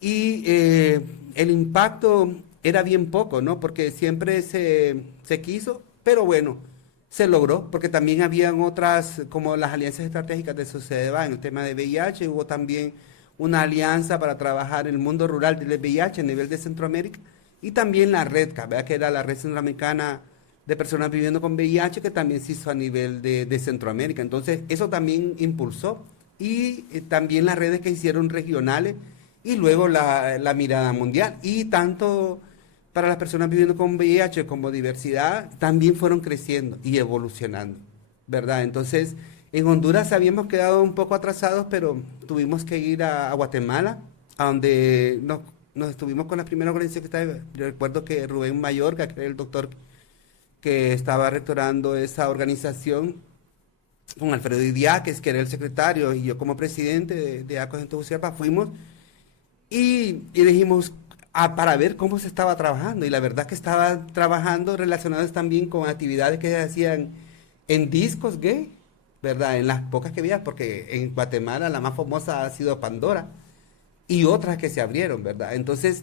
Y el impacto era bien poco, ¿no? Porque siempre se quiso, pero bueno, se logró, porque también habían otras, como las alianzas estratégicas de Sociedad en el tema de VIH, hubo también una alianza para trabajar en el mundo rural del VIH a nivel de Centroamérica, y también la REDCA, ¿verdad? Que era la Red Centroamericana de Personas Viviendo con VIH, que también se hizo a nivel de Centroamérica. Entonces, eso también impulsó. Y también las redes que hicieron regionales y luego la mirada mundial. Y tanto para las personas viviendo con VIH como diversidad, también fueron creciendo y evolucionando, ¿verdad? Entonces, en Honduras habíamos quedado un poco atrasados, pero tuvimos que ir a Guatemala, a donde nos estuvimos con la primera organización que estaba. Yo recuerdo que Rubén Mayorga, que era el doctor que estaba rectorando esa organización, con Alfredo Idiáquez, que era el secretario, y yo como presidente de ACOS en Tegucigalpa, fuimos y dijimos para ver cómo se estaba trabajando. Y la verdad que estaba trabajando relacionados también con actividades que se hacían en discos gay, ¿verdad? En las pocas que había, porque en Guatemala la más famosa ha sido Pandora y otras que se abrieron, ¿verdad? Entonces,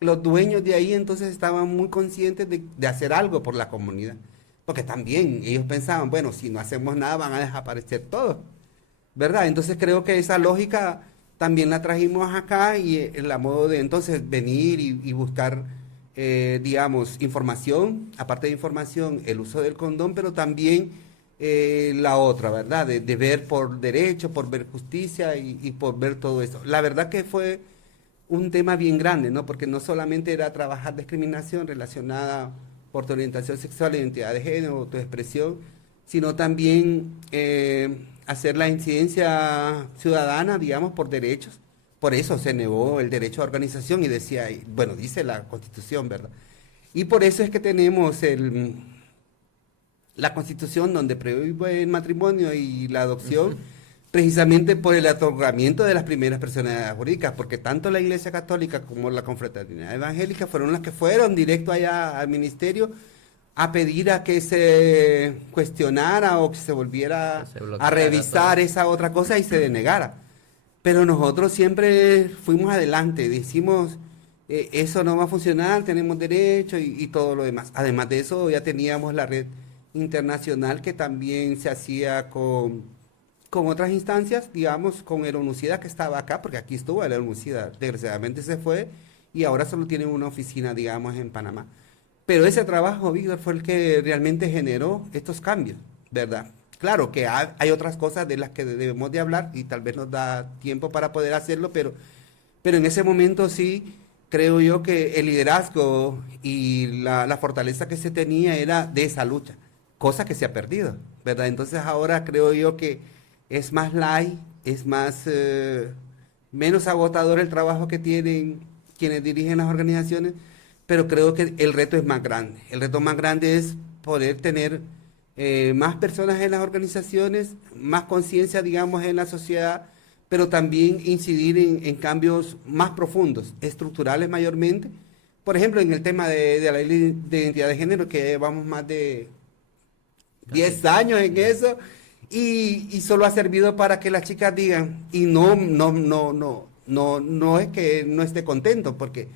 los dueños de ahí entonces estaban muy conscientes de hacer algo por la comunidad. Porque también ellos pensaban, bueno, si no hacemos nada van a desaparecer todos, ¿verdad? Entonces creo que esa lógica también la trajimos acá y el modo de entonces venir y buscar, digamos, información, aparte de información, el uso del condón, pero también la otra, ¿verdad? De ver por derecho, por ver justicia y por ver todo eso. La verdad que fue un tema bien grande, ¿no? Porque no solamente era trabajar discriminación relacionada por tu orientación sexual, identidad de género, tu expresión, sino también hacer la incidencia ciudadana, digamos, por derechos. Por eso se negó el derecho a organización y decía, bueno, dice la Constitución, ¿verdad? Y por eso es que tenemos la Constitución donde prohíbe el matrimonio y la adopción, precisamente por el otorgamiento de las primeras personas jurídicas, porque tanto la Iglesia Católica como la Confraternidad Evangélica fueron las que fueron directo allá al ministerio a pedir a que se cuestionara o que se volviera Que se a bloqueara revisar todo. esa otra cosa y se denegara. Pero nosotros siempre fuimos adelante, decimos, eso no va a funcionar, tenemos derecho y todo lo demás. Además de eso, ya teníamos la red internacional que también se hacía con otras instancias, digamos, con el ONUCIDA que estaba acá, porque aquí estuvo el ONUCIDA, desgraciadamente se fue y ahora solo tienen una oficina, digamos, en Panamá. Pero ese trabajo, Víctor, fue el que realmente generó estos cambios, ¿verdad? Claro que hay otras cosas de las que debemos de hablar y tal vez nos da tiempo para poder hacerlo, pero en ese momento sí creo yo que el liderazgo y la fortaleza que se tenía era de esa lucha, cosa que se ha perdido, ¿verdad? Entonces ahora creo yo que es más light, es más, menos agotador el trabajo que tienen quienes dirigen las organizaciones, pero creo que el reto es más grande. El reto más grande es poder tener más personas en las organizaciones, más conciencia, digamos, en la sociedad, pero también incidir en cambios más profundos, estructurales mayormente. Por ejemplo, en el tema de la ley de identidad de género, que llevamos más de 10 Casi. años en eso, y solo ha servido para que las chicas digan, y no es que no esté contento, porque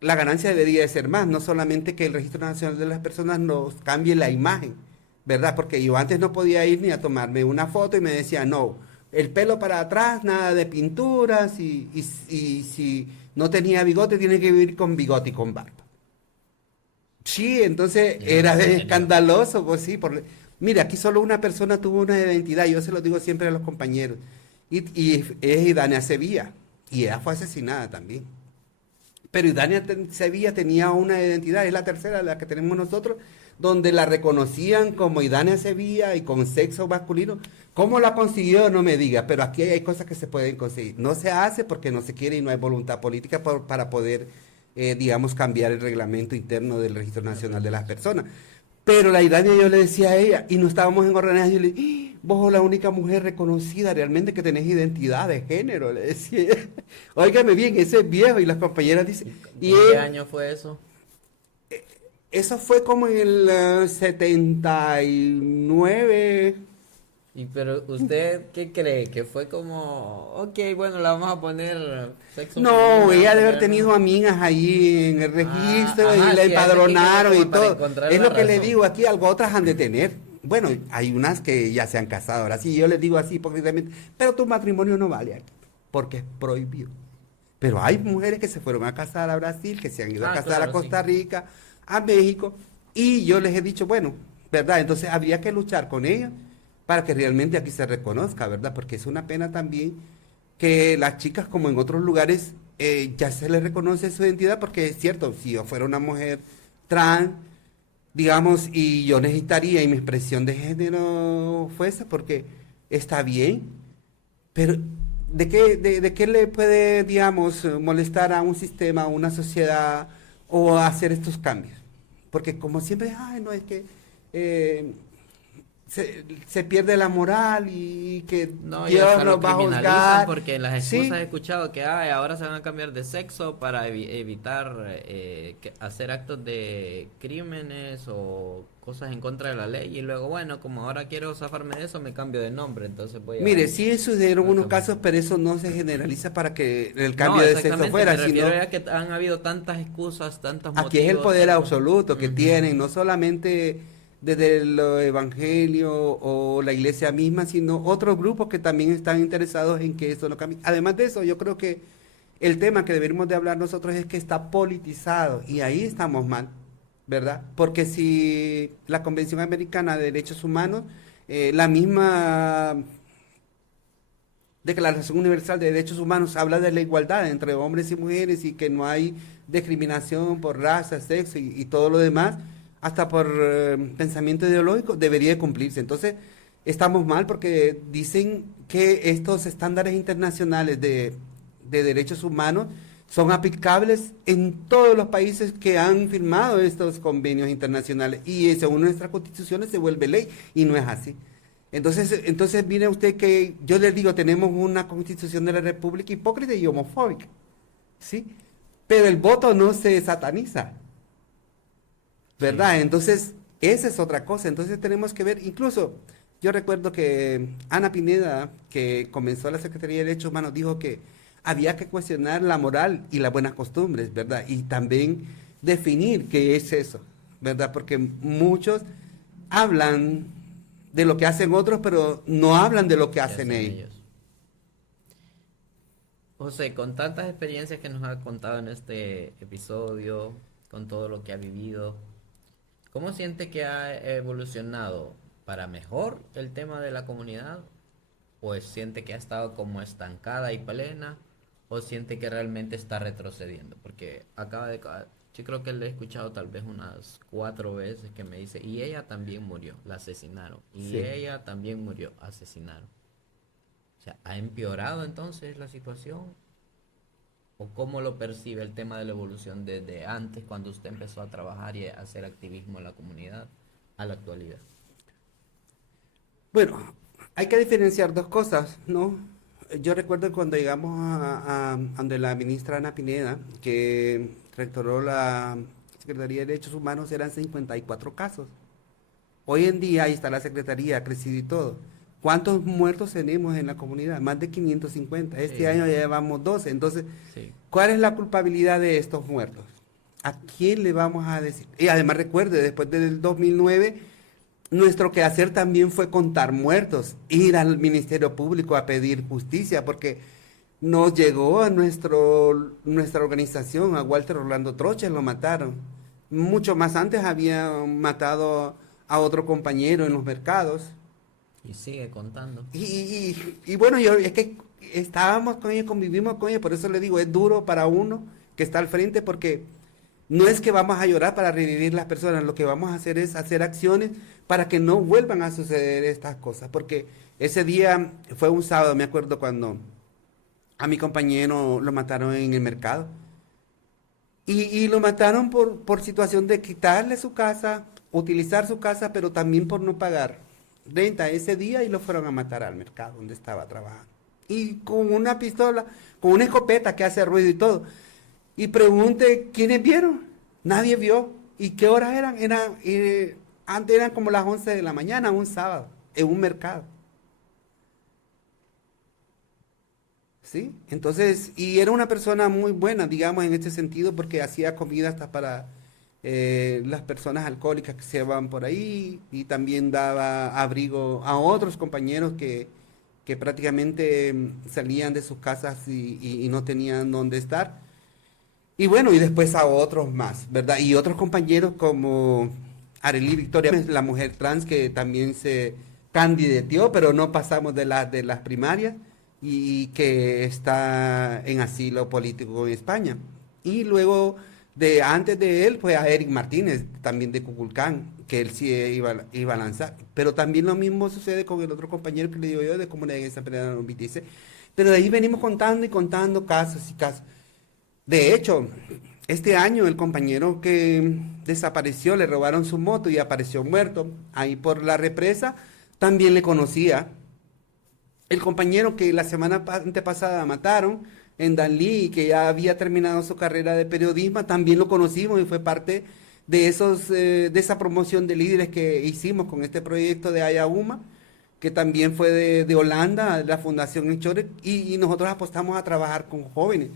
la ganancia debería de ser más, no solamente que el Registro Nacional de las Personas nos cambie la imagen, ¿verdad? Porque yo antes no podía ir ni a tomarme una foto y me decía, no, el pelo para atrás, nada de pinturas, y si no tenía bigote, tiene que vivir con bigote y con barba. Sí, entonces Y no, era en serio. escandaloso, pues sí. Mira, aquí solo una persona tuvo una identidad, yo se lo digo siempre a los compañeros, y es Idania Sevilla, y ella fue asesinada también. Pero Idania Sevilla tenía una identidad, es la tercera de la que tenemos nosotros, donde la reconocían como Idania Sevilla y con sexo masculino. ¿Cómo la consiguió? No me diga, pero aquí hay cosas que se pueden conseguir. No se hace porque no se quiere y no hay voluntad política para poder, digamos, cambiar el reglamento interno del Registro Nacional de las Personas. Pero la Idania yo le decía a ella, y no estábamos en organización, yo le dije, vos sos la única mujer reconocida realmente que tenés identidad de género, le decía ella. Óigame bien, ese es viejo, y las compañeras dicen, y ¿En qué él, año fue eso? eso fue como en el 79. Pero usted, ¿qué cree? Que fue como, ok, bueno, la vamos a poner sexo femenino, No, vamos ella a debe haber ponerlo. tenido amigas ahí en el Ah, registro y ajá, la sí, a eso que iba empadronaron y como para todo. encontrar Es la lo que le razón. digo aquí, algo otras han de tener. Bueno, hay unas que ya se han casado, ahora sí, yo les digo así hipócritamente, pero tu matrimonio no vale aquí, porque es prohibido. Pero hay mujeres que se fueron a casar a Brasil, que se han ido a Ah, casar a claro, sí. Costa Rica, a México, y yo les he dicho, bueno, ¿verdad? Entonces habría que luchar con ellas para que realmente aquí se reconozca, ¿verdad? Porque es una pena también que las chicas, como en otros lugares, ya se les reconoce su identidad, porque es cierto, si yo fuera una mujer trans, digamos, y yo necesitaría, y mi expresión de género fuese, porque está bien, pero de qué le puede, digamos, molestar a un sistema, a una sociedad, o hacer estos cambios? Porque como siempre, ay, no, es que eh, se pierde la moral y que No, y Dios hasta lo nos va a criminalizan juzgar. porque en las excusas he Sí, escuchado que ay, ahora se van a cambiar de sexo para evitar hacer actos de crímenes o cosas en contra de la ley y luego, bueno, como ahora quiero zafarme de eso, me cambio de nombre, entonces voy mire, sí sucedieron a unos cambiar. casos, pero eso no se generaliza para que el No, cambio de sexo exactamente, me fuera, refiero sino ya que han habido tantas excusas, tantos aquí es el motivos, poder tantos... absoluto que Ujú. tienen, no solamente desde el evangelio o la iglesia misma, sino otros grupos que también están interesados en que eso no cambie. Además de eso, yo creo que el tema que deberíamos de hablar nosotros es que está politizado y ahí estamos mal, ¿verdad? Porque si la Convención Americana de Derechos Humanos, la misma Declaración Universal de Derechos Humanos habla de la igualdad entre hombres y mujeres y que no hay discriminación por raza, sexo y todo lo demás, hasta por pensamiento ideológico, debería de cumplirse. Entonces, estamos mal porque dicen que estos estándares internacionales de derechos humanos son aplicables en todos los países que han firmado estos convenios internacionales y según nuestras constituciones se vuelve ley y no es así. Entonces mire usted que yo les digo, tenemos una constitución de la República hipócrita y homofóbica, ¿sí? Pero el voto no se sataniza, Sí, ¿verdad? Entonces, esa es otra cosa. Entonces tenemos que ver, incluso yo recuerdo que Ana Pineda, que comenzó la Secretaría de Derechos Humanos, dijo que había que cuestionar la moral y las buenas costumbres, ¿verdad? Y también definir qué es eso, ¿verdad? Porque muchos hablan de lo que hacen otros, pero no hablan de lo que ¿qué hacen hacen ellos. ellos? José, con tantas experiencias que nos ha contado en este episodio, con todo lo que ha vivido, ¿cómo siente que ha evolucionado para mejor el tema de la comunidad? ¿O siente que ha estado como estancada y plena? ¿O siente que realmente está retrocediendo? Porque yo creo que le he escuchado tal vez unas 4 veces que me dice, y ella también murió, la asesinaron. Y Sí. ella también murió, asesinaron. O sea, ¿ha empeorado entonces la situación? ¿O cómo lo percibe el tema de la evolución desde antes, cuando usted empezó a trabajar y a hacer activismo en la comunidad, a la actualidad? Bueno, hay que diferenciar dos cosas, ¿no? Yo recuerdo cuando llegamos a donde la ministra Ana Pineda, que rectoró la Secretaría de Derechos Humanos, eran 54 casos. Hoy en día ahí está la Secretaría, ha crecido y todo. ¿Cuántos muertos tenemos en la comunidad? Más de 550. Este Sí, año ya llevamos 12. Entonces, sí, ¿cuál es la culpabilidad de estos muertos? ¿A quién le vamos a decir? Y además recuerde, después del 2009, nuestro quehacer también fue contar muertos, ir al Ministerio Público a pedir justicia, porque nos llegó a nuestra organización, a Walter Orlando Troches, lo mataron. Mucho más antes habían matado a otro compañero en los mercados. y sigue contando. Y bueno, es que estábamos con ellos, convivimos con ellos, por eso le digo, es duro para uno que está al frente, porque no es que vamos a llorar para revivir las personas, lo que vamos a hacer es hacer acciones para que no vuelvan a suceder estas cosas, porque ese día fue un sábado, me acuerdo cuando a mi compañero lo mataron en el mercado. Y lo mataron por situación de quitarle su casa, utilizar su casa, pero también por no pagar renta ese día y lo fueron a matar al mercado donde estaba trabajando. Y con una pistola, con una escopeta que hace ruido y todo. Y pregunte, ¿quiénes vieron? Nadie vio. ¿Y qué horas eran? Antes eran como las 11 de la mañana, un sábado, en un mercado. ¿Sí? Entonces, y era una persona muy buena, digamos, en este sentido, porque hacía comida hasta para las personas alcohólicas que se van por ahí y también daba abrigo a otros compañeros que prácticamente salían de sus casas y no tenían dónde estar. Y bueno, y después a otros más, ¿verdad? Y otros compañeros como Arely Victoria, la mujer trans que también se candidateó, pero no pasamos de las primarias y que está en asilo político en España. Y luego, antes de él, fue a Eric Martínez, también de Cuculcán, que él sí iba a lanzar. Pero también lo mismo sucede con el otro compañero que le digo yo de Comunidad de San Pedro de los Vitice. Pero de ahí venimos contando y contando casos y casos. De hecho, este año el compañero que desapareció, le robaron su moto y apareció muerto ahí por la represa, también le conocía. El compañero que la semana antepasada mataron en Danlí y que ya había terminado su carrera de periodismo, también lo conocimos y fue parte de esa promoción de líderes que hicimos con este proyecto de Ayauma, que también fue de Holanda, la Fundación Enchore, y nosotros apostamos a trabajar con jóvenes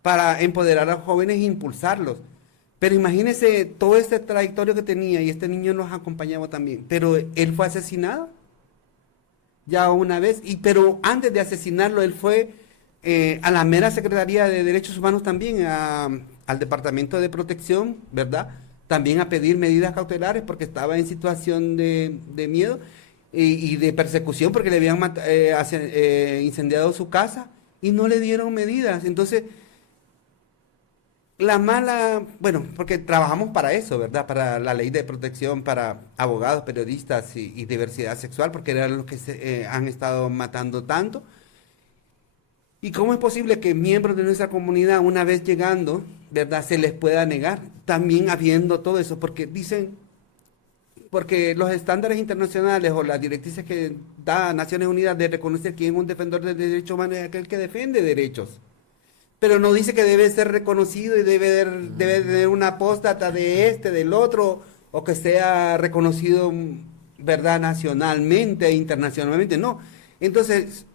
para empoderar a los jóvenes e impulsarlos. Pero imagínense todo este trayectorio que tenía y este niño nos acompañaba también, pero él fue asesinado ya una vez, pero antes de asesinarlo, él fue a la mera Secretaría de Derechos Humanos también, al Departamento de Protección, ¿verdad? También a pedir medidas cautelares porque estaba en situación de miedo y de persecución porque le habían incendiado su casa y no le dieron medidas. Entonces, la mala, bueno, porque trabajamos para eso, ¿verdad? Para la ley de protección para abogados, periodistas y diversidad sexual, porque eran los que se han estado matando tanto. ¿Y cómo es posible que miembros de nuestra comunidad, una vez llegando, ¿verdad?, se les pueda negar? También habiendo todo eso, porque dicen, porque los estándares internacionales o las directrices que da Naciones Unidas de reconocer quién es un defensor de derechos humanos es aquel que defiende derechos. Pero no dice que debe ser reconocido y debe tener una apóstata de este, del otro, o que sea reconocido, ¿verdad?, nacionalmente e internacionalmente. No. Entonces,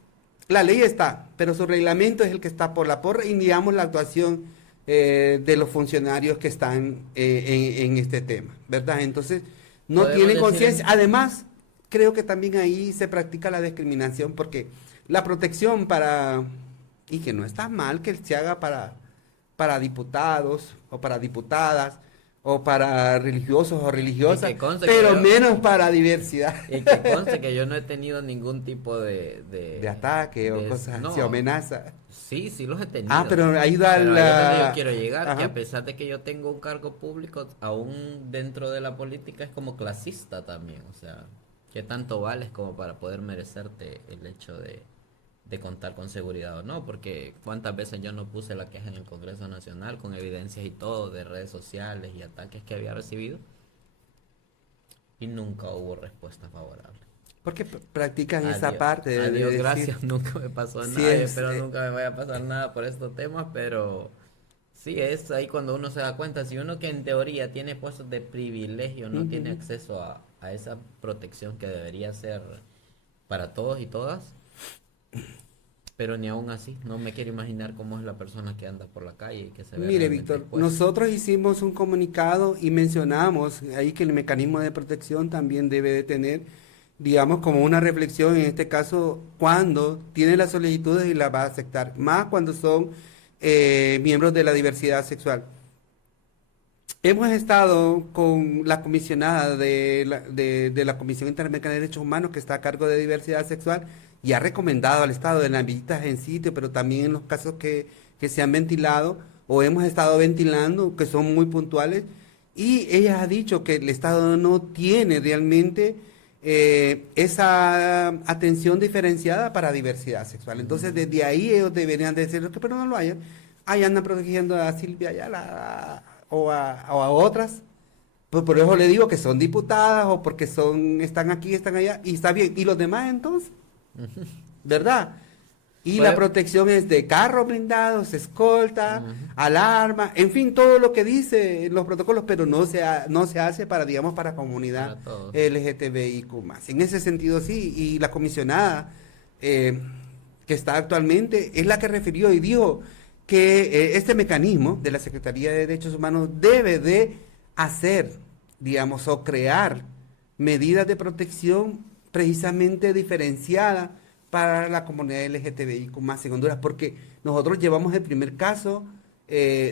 la ley está, pero su reglamento es el que está por la porra y digamos la actuación de los funcionarios que están en este tema, ¿verdad? Entonces, no Podemos tienen decir, conciencia. Además, creo que también ahí se practica la discriminación porque la protección para, y que no está mal que se haga para diputados o para diputadas o para religiosos o y religiosas, que conste que pero yo, menos para diversidad y que conste que yo no he tenido ningún tipo de ataque o cosas así, no, amenaza. sí, sí los he Ah, tenido. pero ayuda a Pero ahí es donde yo la... quiero llegar, que Ajá. a pesar de que yo tengo un cargo público, aún dentro de la política es como clasista también. O sea, ¿qué tanto vales como para poder merecerte el hecho de contar con seguridad o no? Porque cuántas veces yo no puse la queja en el Congreso Nacional con evidencias y todo de redes sociales y ataques que había recibido y nunca hubo respuesta favorable. Porque practican esa Adiós, parte de adiós, decir, gracias, nunca me pasó si nada, yo es, espero nunca me vaya a pasar nada por estos temas, pero sí, es ahí cuando uno se da cuenta, si uno que en teoría tiene puestos de privilegio no tiene ujú. acceso a esa protección que debería ser para todos y todas, pero ni aún así, no me quiero imaginar cómo es la persona que anda por la calle y que se ve Mire, realmente Víctor, expuesta. nosotros hicimos un comunicado y mencionamos ahí que el mecanismo de protección también debe de tener, digamos, como una reflexión, en este caso, cuando tiene las solicitudes y las va a aceptar, más cuando son miembros de la diversidad sexual. Hemos estado con la comisionada de la Comisión Interamericana de Derechos Humanos que está a cargo de diversidad sexual y ha recomendado al Estado en las visitas en sitio, pero también en los casos que se han ventilado o hemos estado ventilando, que son muy puntuales, y ella ha dicho que el Estado no tiene realmente esa atención diferenciada para diversidad sexual. Entonces, desde ahí ellos deberían de decir, pero no lo hayan. Ahí andan protegiendo a Silvia Ayala o a otras. Pues por eso le digo que son diputadas o porque están aquí, están allá, y está bien. ¿Y los demás entonces? ¿Verdad? Y la Puede- protección es de carros blindados, escolta, Ujú. alarma, en fin, todo lo que dice los protocolos, pero no se hace para, digamos, para comunidad Para todos. LGTBIQ+. En ese sentido sí, y la comisionada eh, que está actualmente es la que refirió y dijo que este mecanismo de la Secretaría de Derechos Humanos debe de hacer, digamos, o crear medidas de protección precisamente diferenciadas para la comunidad LGTBIQ más en Honduras, porque nosotros llevamos el primer caso,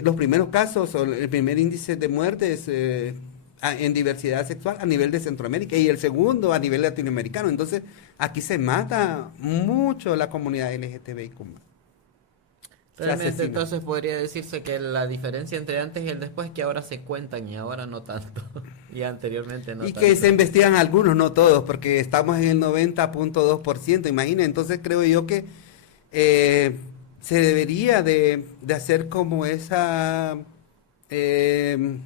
los primeros casos, o el primer índice de muertes en diversidad sexual a nivel de Centroamérica y el segundo a nivel latinoamericano. Entonces, aquí se mata mucho la comunidad LGTBIQ más. Se Realmente asesina. entonces podría decirse que la diferencia entre antes y el después es que ahora se cuentan y ahora no tanto. Y anteriormente no Y que se tanto. investigan algunos, no todos, porque estamos en el 90,2%. Imagina, entonces creo yo que se debería de hacer como esa eh,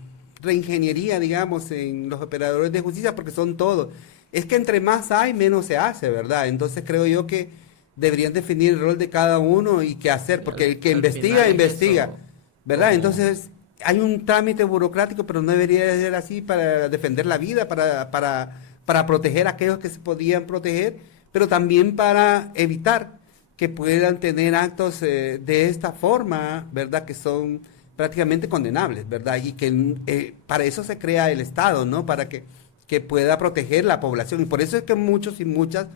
reingeniería, digamos, en los operadores de justicia, porque son todos. Es que entre más hay, menos se hace, ¿verdad? Entonces creo yo que deberían definir el rol de cada uno y qué hacer, Y porque el que al investiga, final es investiga, eso, ¿verdad? como Entonces hay un trámite burocrático, pero no debería de ser así para defender la vida, para proteger a aquellos que se podían proteger, pero también para evitar que puedan tener actos de esta forma, ¿verdad? Que son prácticamente condenables, ¿verdad? Y que para eso se crea el Estado, ¿no? Para que pueda proteger la población. Y por eso es que muchos y muchas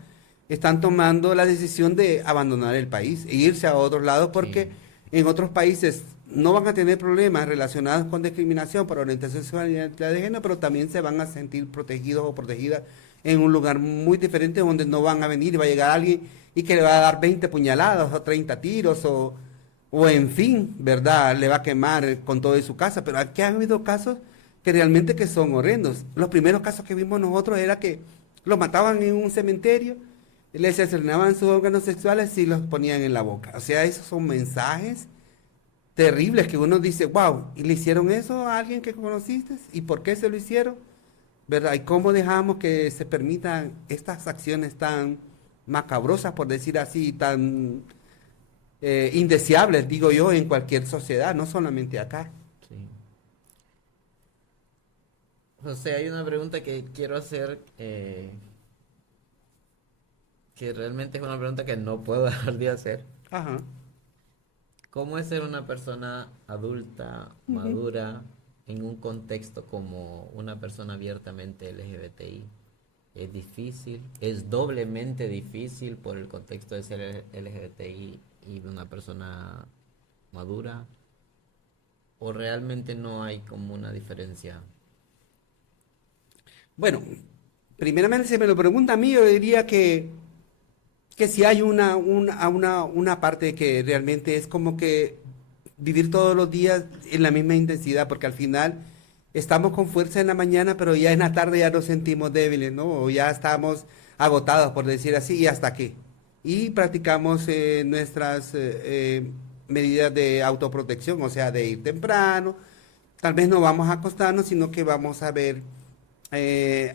están tomando la decisión de abandonar el país e irse a otros lados sí. porque en otros países no van a tener problemas relacionados con discriminación por orientación sexual y identidad de género, pero también se van a sentir protegidos o protegidas en un lugar muy diferente donde no van a venir y va a llegar alguien y que le va a dar 20 puñaladas o 30 tiros o en fin, ¿verdad? Le va a quemar con todo en su casa, pero aquí han habido casos que realmente que son horrendos. Los primeros casos que vimos nosotros era que los mataban en un cementerio, les asesinaban sus órganos sexuales y los ponían en la boca. O sea, esos son mensajes terribles que uno dice, wow, ¿y le hicieron eso a alguien que conociste? ¿Y por qué se lo hicieron? ¿verdad? Y cómo dejamos que se permitan estas acciones tan macabrosas, por decir así, tan indeseables, digo yo, en cualquier sociedad, no solamente acá. Sí. José, hay una pregunta que quiero hacer, que realmente es una pregunta que no puedo dejar de hacer. Ajá. ¿Cómo es ser una persona adulta, madura, en un contexto como una persona abiertamente LGBTI? ¿Es difícil? ¿Es doblemente difícil por el contexto de ser LGBTI y de una persona madura? ¿O realmente no hay como una diferencia? Bueno, primeramente, si me lo pregunta a mí, yo diría que si hay una parte que realmente es como que vivir todos los días en la misma intensidad, porque al final estamos con fuerza en la mañana, pero ya en la tarde ya nos sentimos débiles, ¿no? O ya estamos agotados, por decir así, y hasta aquí. Y practicamos nuestras medidas de autoprotección, o sea, de ir temprano. Tal vez no vamos a acostarnos, sino que vamos a ver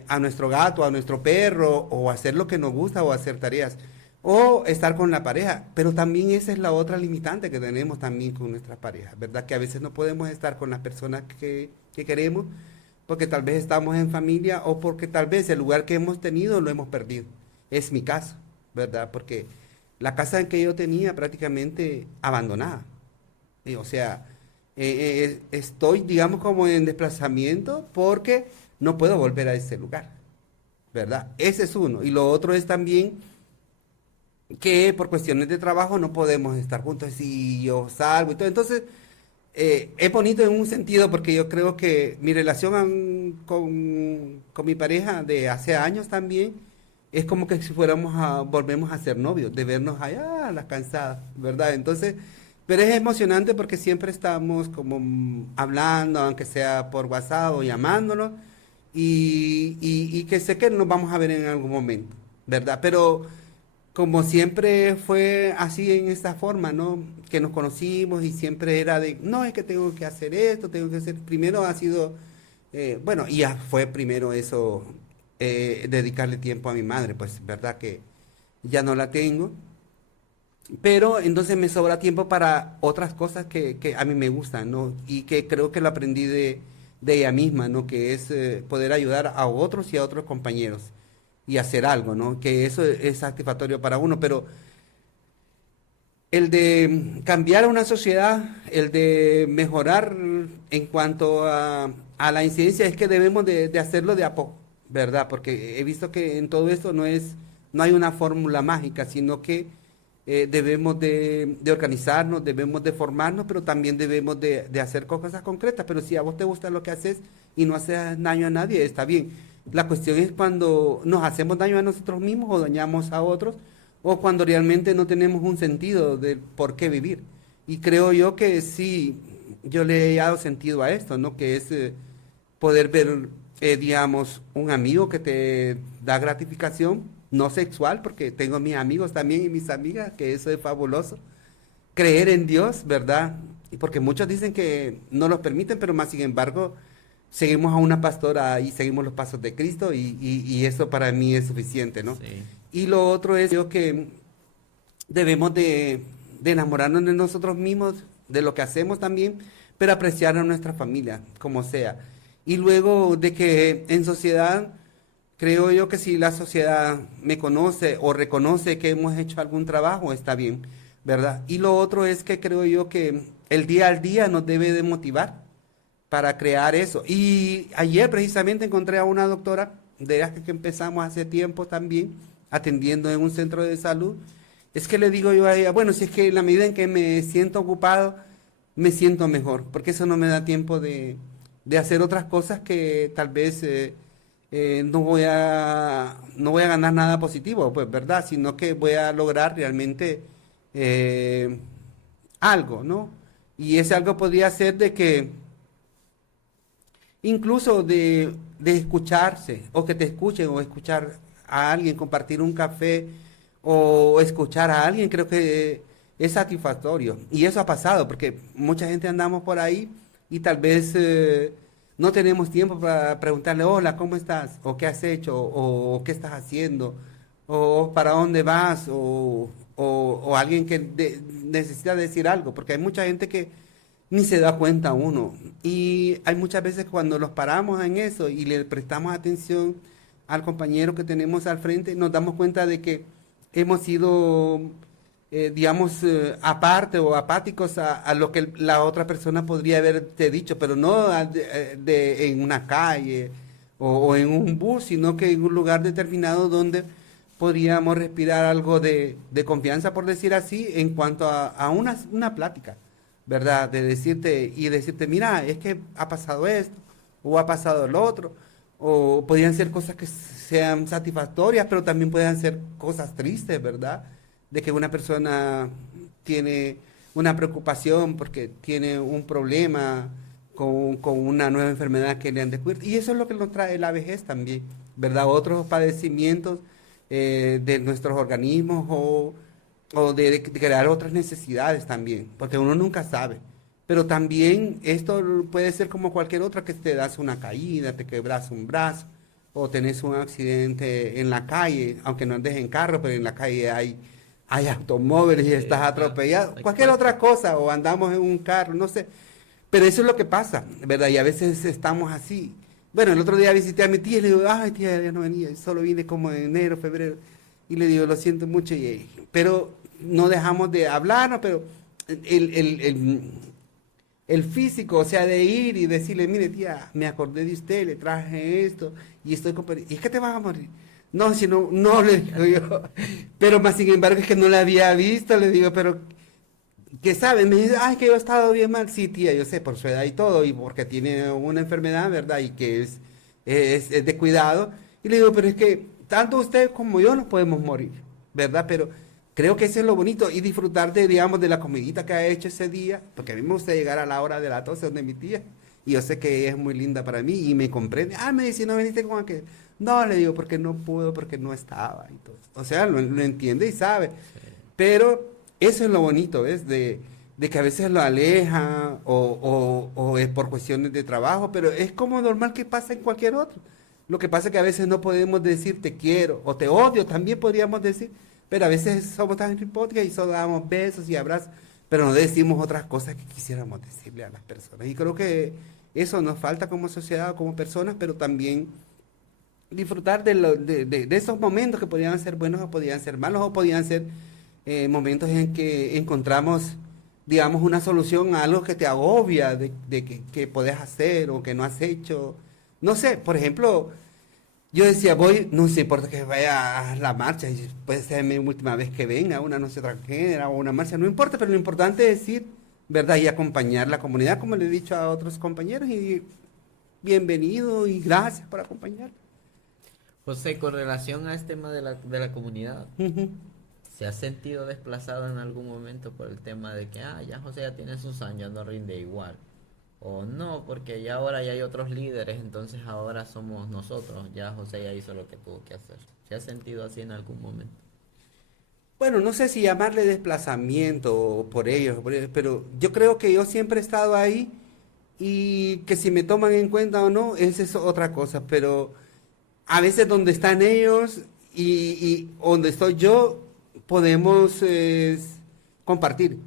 a nuestro gato, a nuestro perro, o hacer lo que nos gusta, o hacer tareas, o estar con la pareja. Pero también esa es la otra limitante que tenemos también con nuestras parejas, ¿verdad? Que a veces no podemos estar con las personas que queremos, porque tal vez estamos en familia, o porque tal vez el lugar que hemos tenido lo hemos perdido. Es mi caso, ¿verdad? Porque la casa en que yo tenía prácticamente abandonada. O sea, estoy, digamos, como en desplazamiento porque no puedo volver a ese lugar, ¿verdad? Ese es uno. Y lo otro es también que por cuestiones de trabajo no podemos estar juntos si yo salgo y todo. Entonces, es bonito en un sentido porque yo creo que mi relación con mi pareja de hace años también es como que si volvemos a ser novios, de vernos allá a las cansadas, ¿verdad? Entonces, pero es emocionante porque siempre estamos como hablando, aunque sea por WhatsApp o llamándonos, y que sé que nos vamos a ver en algún momento, ¿verdad? Pero como siempre fue así en esta forma, ¿no? Que nos conocimos y siempre era de, no, es que tengo que hacer esto, tengo que hacer, primero ha sido, bueno, y ya fue primero eso, dedicarle tiempo a mi madre, pues, ¿verdad? Que ya no la tengo, pero entonces me sobra tiempo para otras cosas que a mí me gustan, ¿no? Y que creo que lo aprendí de ella misma, ¿no? Que es poder ayudar a otros y a otros compañeros y hacer algo, ¿no? Que eso es satisfactorio para uno, pero el de cambiar una sociedad, el de mejorar en cuanto a la incidencia, es que debemos de hacerlo de a poco, ¿verdad? Porque he visto que en todo esto no hay una fórmula mágica, sino que debemos de organizarnos, debemos de formarnos, pero también debemos de hacer cosas concretas. Pero si a vos te gusta lo que haces y no haces daño a nadie, está bien. La cuestión es cuando nos hacemos daño a nosotros mismos o dañamos a otros, o cuando realmente no tenemos un sentido de por qué vivir. Y creo yo que sí, yo le he dado sentido a esto, ¿no? Que es poder ver, digamos, un amigo que te da gratificación, no sexual, porque tengo mis amigos también y mis amigas, que eso es fabuloso. Creer en Dios, ¿verdad? Y porque muchos dicen que no los permiten, pero más sin embargo, seguimos a una pastora y seguimos los pasos de Cristo y eso para mí es suficiente, ¿no? Sí. Y lo otro es yo que debemos de enamorarnos de nosotros mismos, de lo que hacemos también, pero apreciar a nuestra familia, como sea. Y luego de que en sociedad, creo yo que si la sociedad me conoce o reconoce que hemos hecho algún trabajo, está bien, ¿verdad? Y lo otro es que creo yo que el día al día nos debe de motivar para crear eso. Y ayer precisamente encontré a una doctora, de las que empezamos hace tiempo también, atendiendo en un centro de salud. Es que le digo yo a ella, bueno, si es que en la medida en que me siento ocupado, me siento mejor, porque eso no me da tiempo de hacer otras cosas que tal vez no voy a ganar nada positivo, pues, ¿verdad? Sino que voy a lograr realmente eh, algo, ¿no? Y ese algo podría ser de que incluso de escucharse, o que te escuchen, o escuchar a alguien, compartir un café, o escuchar a alguien, creo que es satisfactorio. Y eso ha pasado, porque mucha gente andamos por ahí y tal vez no tenemos tiempo para preguntarle, hola, ¿cómo estás? ¿O qué has hecho? ¿O qué estás haciendo? ¿O para dónde vas? ¿O alguien que necesita decir algo? Porque hay mucha gente que ni se da cuenta uno. Y hay muchas veces cuando los paramos en eso y le prestamos atención al compañero que tenemos al frente, nos damos cuenta de que hemos sido, digamos, aparte o apáticos a lo que la otra persona podría haberte dicho, pero no en una calle o en un bus, sino que en un lugar determinado donde podríamos respirar algo de confianza, por decir así, en cuanto a una plática. ¿Verdad? De decirte y decirte, mira, es que ha pasado esto o ha pasado lo otro, o podrían ser cosas que sean satisfactorias, pero también pueden ser cosas tristes, ¿verdad? De que una persona tiene una preocupación porque tiene un problema con una nueva enfermedad que le han descubierto. Y eso es lo que nos trae la vejez también, ¿verdad? Otros padecimientos de nuestros organismos o de crear otras necesidades también, porque uno nunca sabe. Pero también esto puede ser como cualquier otra, que te das una caída, te quebras un brazo, o tenés un accidente en la calle, aunque no andes en carro, pero en la calle hay automóviles y estás atropellado, cualquier otra cosa, o andamos en un carro, no sé. Pero eso es lo que pasa, ¿verdad? Y a veces estamos así. Bueno, el otro día visité a mi tía y le digo, ay tía, ya no venía, solo vine como en enero, febrero. Y le digo, lo siento mucho, pero no dejamos de hablar, ¿no? Pero el, el, el, el físico, o sea, de ir y decirle, mire tía, me acordé de usted, le traje esto y estoy y es que te vas a morir. No, si no, no le digo yo. Pero más sin embargo es que no la había visto, le digo, pero ¿qué sabe? Me dice, ay, que yo he estado bien mal. Sí, tía, yo sé, por su edad y todo, y porque tiene una enfermedad, ¿verdad? Y que es de cuidado. Y le digo, pero es que tanto usted como yo nos podemos morir, ¿verdad? Pero creo que eso es lo bonito y disfrutar de, digamos, de la comidita que ha hecho ese día, porque a mí me gusta llegar a la hora de la 12 donde mi tía, y yo sé que ella es muy linda para mí y me comprende. Ah, me dice, no viniste con aquel. No, le digo, porque no pudo, porque no estaba y todo. O sea, lo entiende y sabe. Sí. Pero eso es lo bonito, ¿ves? De que a veces lo aleja o es por cuestiones de trabajo, pero es como normal que pasa en cualquier otro. Lo que pasa es que a veces no podemos decir te quiero o te odio, también podríamos decir, pero a veces somos tan hipócritas y solo damos besos y abrazos, pero no decimos otras cosas que quisiéramos decirle a las personas. Y creo que eso nos falta como sociedad o como personas, pero también disfrutar de esos momentos que podían ser buenos o podían ser malos o podían ser momentos en que encontramos, digamos, una solución a algo que te agobia, de que podés hacer o que no has hecho. No sé, por ejemplo, yo decía, voy, no se importa que vaya a la marcha, y puede ser mi última vez que venga, una noche transgénera o una marcha, no importa, pero lo importante es ir, ¿verdad? Y acompañar la comunidad, como le he dicho a otros compañeros, y bienvenido y gracias por acompañar. José, con relación a este tema de la comunidad, Ujú. ¿se ha sentido desplazado en algún momento por el tema de que, ya José ya tiene sus años, no rinde igual? O no, porque ya ahora ya hay otros líderes, entonces ahora somos nosotros, ya José ya hizo lo que tuvo que hacer. ¿Se ha sentido así en algún momento? Bueno, no sé si llamarle desplazamiento por ellos, pero yo creo que yo siempre he estado ahí y que si me toman en cuenta o no, esa es otra cosa, pero a veces donde están ellos y donde estoy yo, podemos compartir,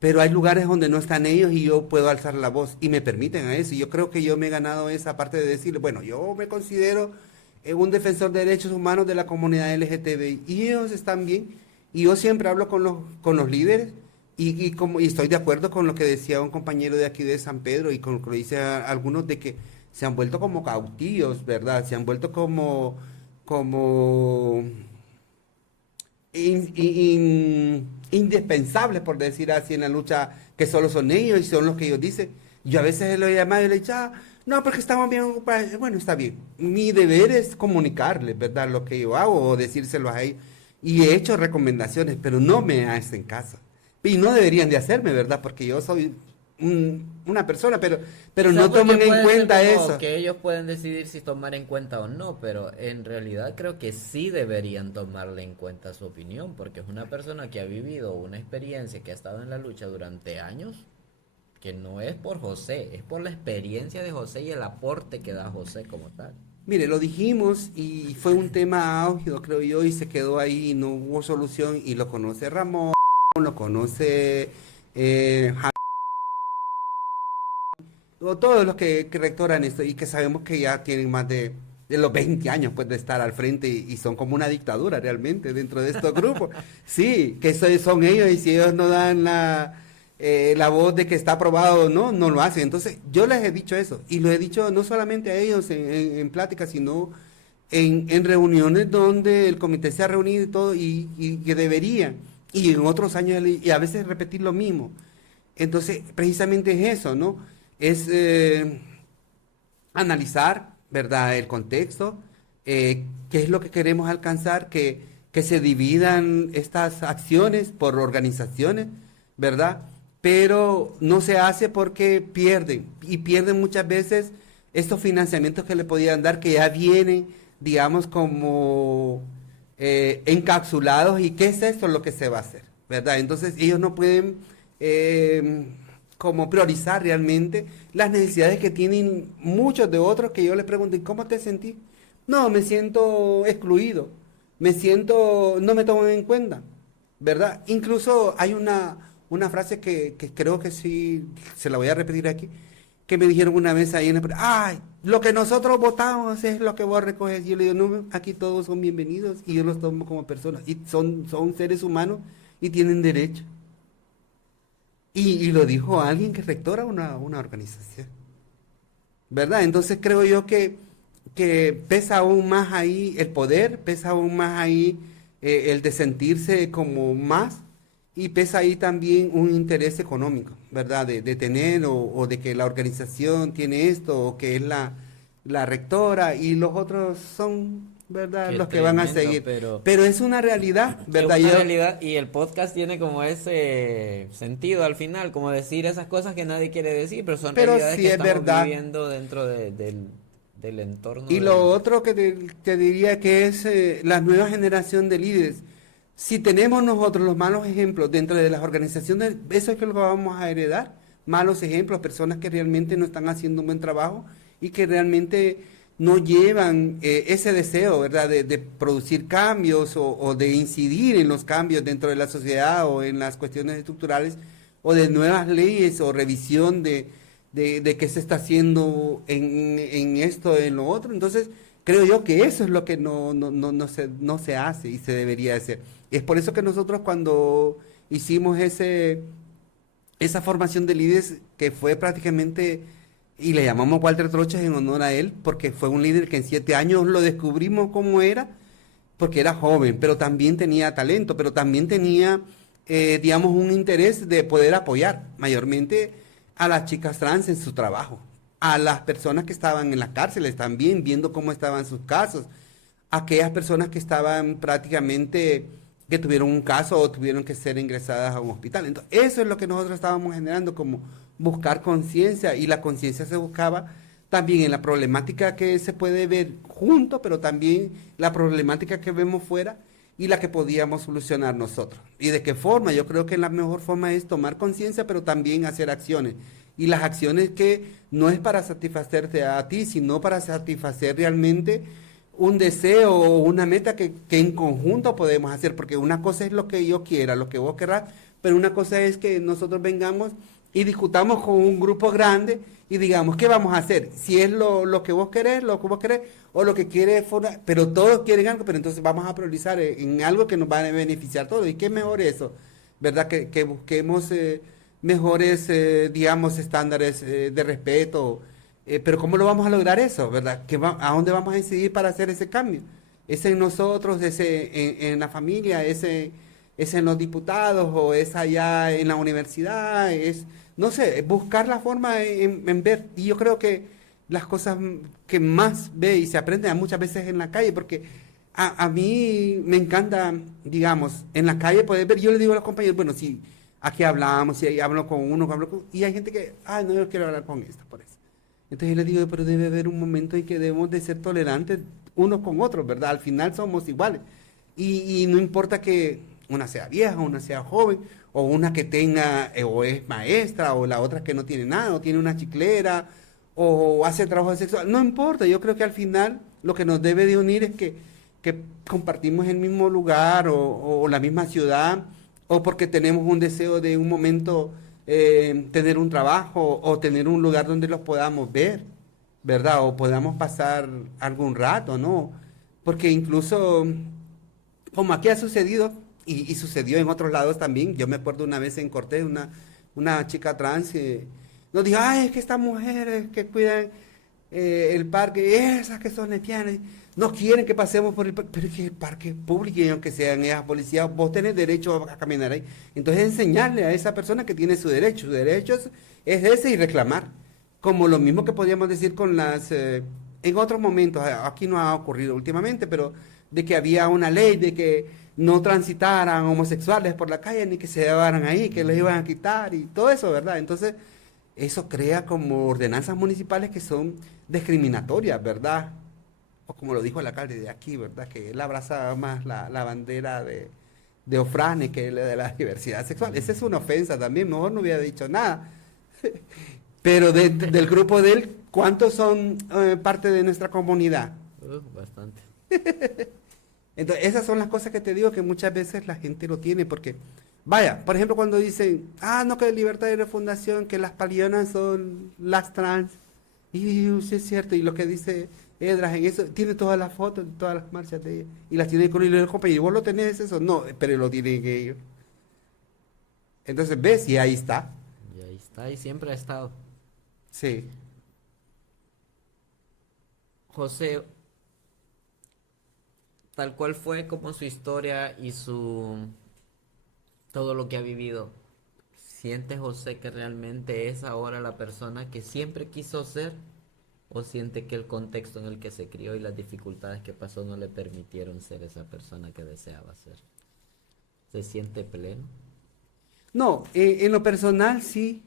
pero hay lugares donde no están ellos y yo puedo alzar la voz y me permiten a eso. Y yo creo que yo me he ganado esa parte de decirle, bueno, yo me considero un defensor de derechos humanos de la comunidad LGTBI y ellos están bien. Y yo siempre hablo con los líderes y estoy de acuerdo con lo que decía un compañero de aquí de San Pedro y con lo que dice algunos de que se han vuelto como cautivos, ¿verdad? Se han vuelto como indispensables, por decir así, en la lucha, que solo son ellos y son los que ellos dicen. Yo a veces lo he llamado y le he dicho, no, porque estamos bien ocupados. Bueno, está bien. Mi deber es comunicarles, ¿verdad? Lo que yo hago o decírselo a ellos. Y he hecho recomendaciones, pero no me hacen caso. Y no deberían de hacerme, ¿verdad? Porque yo soy una persona, pero Quizá no porque toman en puede ser cuenta como eso. que ellos pueden decidir si tomar en cuenta o no, pero en realidad creo que sí deberían tomarle en cuenta su opinión, porque es una persona que ha vivido una experiencia, que ha estado en la lucha durante años, que no es por José, es por la experiencia de José y el aporte que da José como tal. Mire, lo dijimos y fue un tema álgido, creo yo, y se quedó ahí, y no hubo solución, y lo conoce Ramón, lo conoce o todos los que rectoran esto y que sabemos que ya tienen más de los 20 años pues de estar al frente y son como una dictadura realmente dentro de estos grupos. Sí, que son ellos y si ellos no dan la voz de que está aprobado o no, no lo hacen. Entonces yo les he dicho eso y lo he dicho no solamente a ellos en pláticas, sino en reuniones donde el comité se ha reunido y todo y que debería. Y en otros años y a veces repetir lo mismo. Entonces, precisamente es eso, ¿no? Es analizar, ¿verdad?, el contexto, qué es lo que queremos alcanzar, que se dividan estas acciones por organizaciones, ¿verdad? Pero no se hace porque pierden, y pierden muchas veces estos financiamientos que le podían dar, que ya vienen, digamos, como encapsulados, y qué es esto lo que se va a hacer, ¿verdad? Entonces ellos no pueden eh, como priorizar realmente las necesidades que tienen muchos de otros que yo les pregunto, ¿y cómo te sentís? No, me siento excluido, me siento, no me toman en cuenta, ¿verdad? Incluso hay una frase que creo que sí, se la voy a repetir aquí, que me dijeron una vez ahí en el... ¡Ay! Lo que nosotros votamos es lo que vos recoges. Y yo le digo, no, aquí todos son bienvenidos y yo los tomo como personas. Y son seres humanos y tienen derecho. Y lo dijo alguien que rectora una organización, ¿verdad? Entonces creo yo que pesa aún más ahí el poder, pesa aún más ahí el de sentirse como más, y pesa ahí también un interés económico, ¿verdad? De tener o de que la organización tiene esto o que es la rectora y los otros son, ¿verdad? Qué Los que van a tremendo, seguir. pero Pero es una realidad, es ¿verdad? una Yo, realidad y el podcast tiene como ese sentido al final, como decir esas cosas que nadie quiere decir, pero son pero realidades sí que es estamos verdad. viviendo dentro del entorno Y lo del... otro que te diría que es la nueva generación de líderes. Si tenemos nosotros los malos ejemplos dentro de las organizaciones, eso es que lo vamos a heredar. Malos ejemplos, personas que realmente no están haciendo un buen trabajo y que realmente no llevan ese deseo, ¿verdad?, de producir cambios o de incidir en los cambios dentro de la sociedad o en las cuestiones estructurales o de nuevas leyes o revisión de qué se está haciendo en esto, en lo otro. Entonces, creo yo que eso es lo que no se hace y se debería hacer. Es por eso que nosotros cuando hicimos esa formación de líderes que fue prácticamente, y le llamamos Walter Troches en honor a él, porque fue un líder que en 7 años lo descubrimos cómo era, porque era joven, pero también tenía talento, pero también tenía, digamos, un interés de poder apoyar mayormente a las chicas trans en su trabajo, a las personas que estaban en las cárceles también, viendo cómo estaban sus casos, aquellas personas que estaban prácticamente, que tuvieron un caso o tuvieron que ser ingresadas a un hospital. Entonces, eso es lo que nosotros estábamos generando, como buscar conciencia, y la conciencia se buscaba también en la problemática que se puede ver junto, pero también la problemática que vemos fuera y la que podíamos solucionar nosotros. ¿Y de qué forma? Yo creo que la mejor forma es tomar conciencia, pero también hacer acciones. Y las acciones que no es para satisfacerte a ti, sino para satisfacer realmente un deseo o una meta que en conjunto podemos hacer, porque una cosa es lo que yo quiera, lo que vos querrás, pero una cosa es que nosotros vengamos y discutamos con un grupo grande y digamos, ¿qué vamos a hacer? Si es lo que vos querés, lo que vos querés, o lo que quiere, pero todos quieren algo, pero entonces vamos a priorizar en algo que nos va a beneficiar a todos. ¿Y qué es mejor eso? ¿Verdad? Que busquemos mejores, digamos, estándares de respeto. Pero ¿cómo lo vamos a lograr eso? ¿Verdad? ¿A dónde vamos a incidir para hacer ese cambio? ¿Es en nosotros, en la familia, es en los diputados o es allá en la universidad? No sé, buscar la forma en ver. Y yo creo que las cosas que más ve y se aprende muchas veces en la calle, porque a mí me encanta, digamos, en la calle poder ver. Yo le digo a los compañeros, bueno, si aquí hablamos, si hablo con uno, y hay gente que, no, yo quiero hablar con esta, por eso. Entonces yo les digo, pero debe haber un momento en que debemos de ser tolerantes unos con otros, ¿verdad? Al final somos iguales. Y no importa que una sea vieja, una sea joven, o una que tenga, o es maestra, o la otra que no tiene nada, o tiene una chiclera, o hace trabajo sexual, no importa, yo creo que al final lo que nos debe de unir es que compartimos el mismo lugar o la misma ciudad, o porque tenemos un deseo de un momento tener un trabajo o tener un lugar donde los podamos ver, ¿verdad? O podamos pasar algún rato, ¿no? Porque incluso, como aquí ha sucedido, y sucedió en otros lados también, yo me acuerdo una vez en Cortés, una chica trans nos dijo, ay, es que estas mujeres que cuidan el parque, esas que son lesbianas, no quieren que pasemos por el parque, pero es que el parque es público y aunque sean esas policías, vos tenés derecho a caminar ahí. Entonces enseñarle a esa persona que tiene su derecho es ese y reclamar. Como lo mismo que podríamos decir con en otros momentos, aquí no ha ocurrido últimamente, pero de que había una ley de que no transitaran homosexuales por la calle ni que se llevaran ahí, que los iban a quitar y todo eso, ¿verdad? Entonces, eso crea como ordenanzas municipales que son discriminatorias, ¿verdad? O como lo dijo el alcalde de aquí, ¿verdad? Que él abrazaba más la bandera de Ofrane que la de la diversidad sexual. Esa es una ofensa también, mejor no hubiera dicho nada. Pero del grupo de él, ¿cuántos son parte de nuestra comunidad? Bastante. Entonces, esas son las cosas que te digo que muchas veces la gente lo tiene, porque, vaya, por ejemplo, cuando dicen, no, que libertad de refundación, que las palionas son las trans, y sí es cierto, y lo que dice Edras en eso, tiene todas las fotos, todas las marchas de ella, y las tiene con el compañero, ¿vos lo tenés eso? No, pero lo tienen ellos. Entonces, ves, y ahí está. Y ahí está, y siempre ha estado. Sí. José, tal cual fue como su historia y todo lo que ha vivido. ¿Siente José que realmente es ahora la persona que siempre quiso ser? ¿O siente que el contexto en el que se crió y las dificultades que pasó no le permitieron ser esa persona que deseaba ser? ¿Se siente pleno? No, en lo personal sí.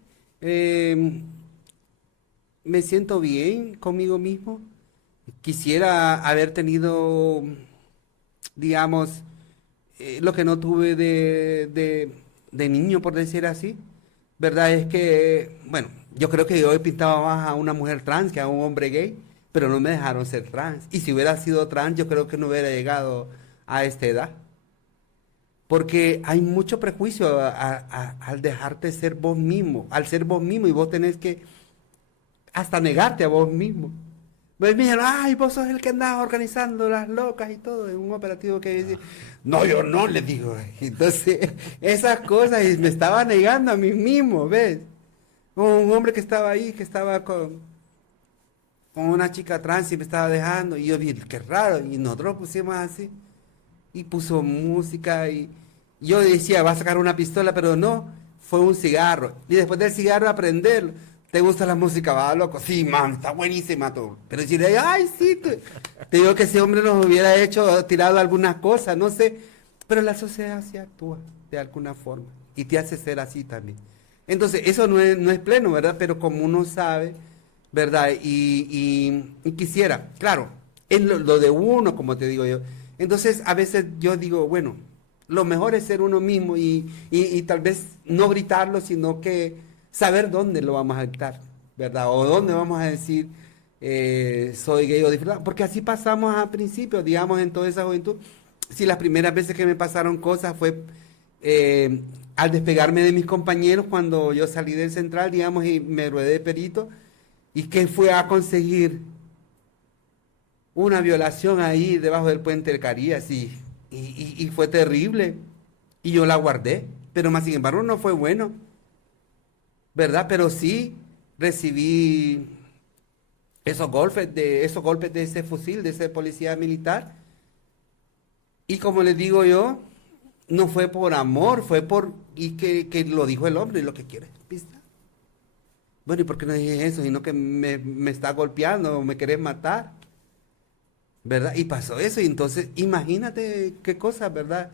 Me siento bien conmigo mismo. Quisiera haber tenido, digamos, lo que no tuve de niño, por decir así. Verdad es que, bueno, yo creo que yo he pintado más a una mujer trans que a un hombre gay, pero no me dejaron ser trans. Y si hubiera sido trans, yo creo que no hubiera llegado a esta edad. Porque hay mucho prejuicio al dejarte ser vos mismo, al ser vos mismo y vos tenés que hasta negarte a vos mismo. Pues me dijeron, ay, vos sos el que andaba organizando las locas y todo, en un operativo que dice, no, yo no, le digo. Entonces, esas cosas, y me estaba negando a mí mismo, ¿ves? Un hombre que estaba ahí, que estaba con una chica trans y me estaba dejando, y yo vi, qué raro, y nosotros pusimos así, y puso música, y yo decía, va a sacar una pistola, pero no, fue un cigarro, y después del cigarro a prenderlo. ¿Te gusta la música, va, loco? Sí, man, está buenísima todo. Pero decirle, ay, sí, te digo que ese hombre nos hubiera hecho, tirado algunas cosas, no sé. Pero la sociedad sí actúa de alguna forma y te hace ser así también. Entonces, eso no es pleno, ¿verdad? Pero como uno sabe, ¿verdad? Y quisiera, claro, es lo de uno, como te digo yo. Entonces, a veces yo digo, bueno, lo mejor es ser uno mismo y tal vez no gritarlo, sino que saber dónde lo vamos a gritar, ¿verdad? O dónde vamos a decir, soy gay o disfrutado. Porque así pasamos al principio, digamos, en toda esa juventud. Si las primeras veces que me pasaron cosas fue al despegarme de mis compañeros cuando yo salí del central, digamos, y me ruedé de perito, y que fue a conseguir una violación ahí debajo del puente del Carías, y fue terrible. Y yo la guardé, pero más sin embargo no fue bueno. ¿Verdad? Pero sí recibí esos golpes de ese fusil, de ese policía militar. Y como les digo yo, no fue por amor, fue y que lo dijo el hombre, lo que quiere es pista. Bueno, ¿y por qué no dije eso? Sino que me está golpeando, me querés matar. ¿Verdad? Y pasó eso, y entonces imagínate qué cosa, ¿verdad?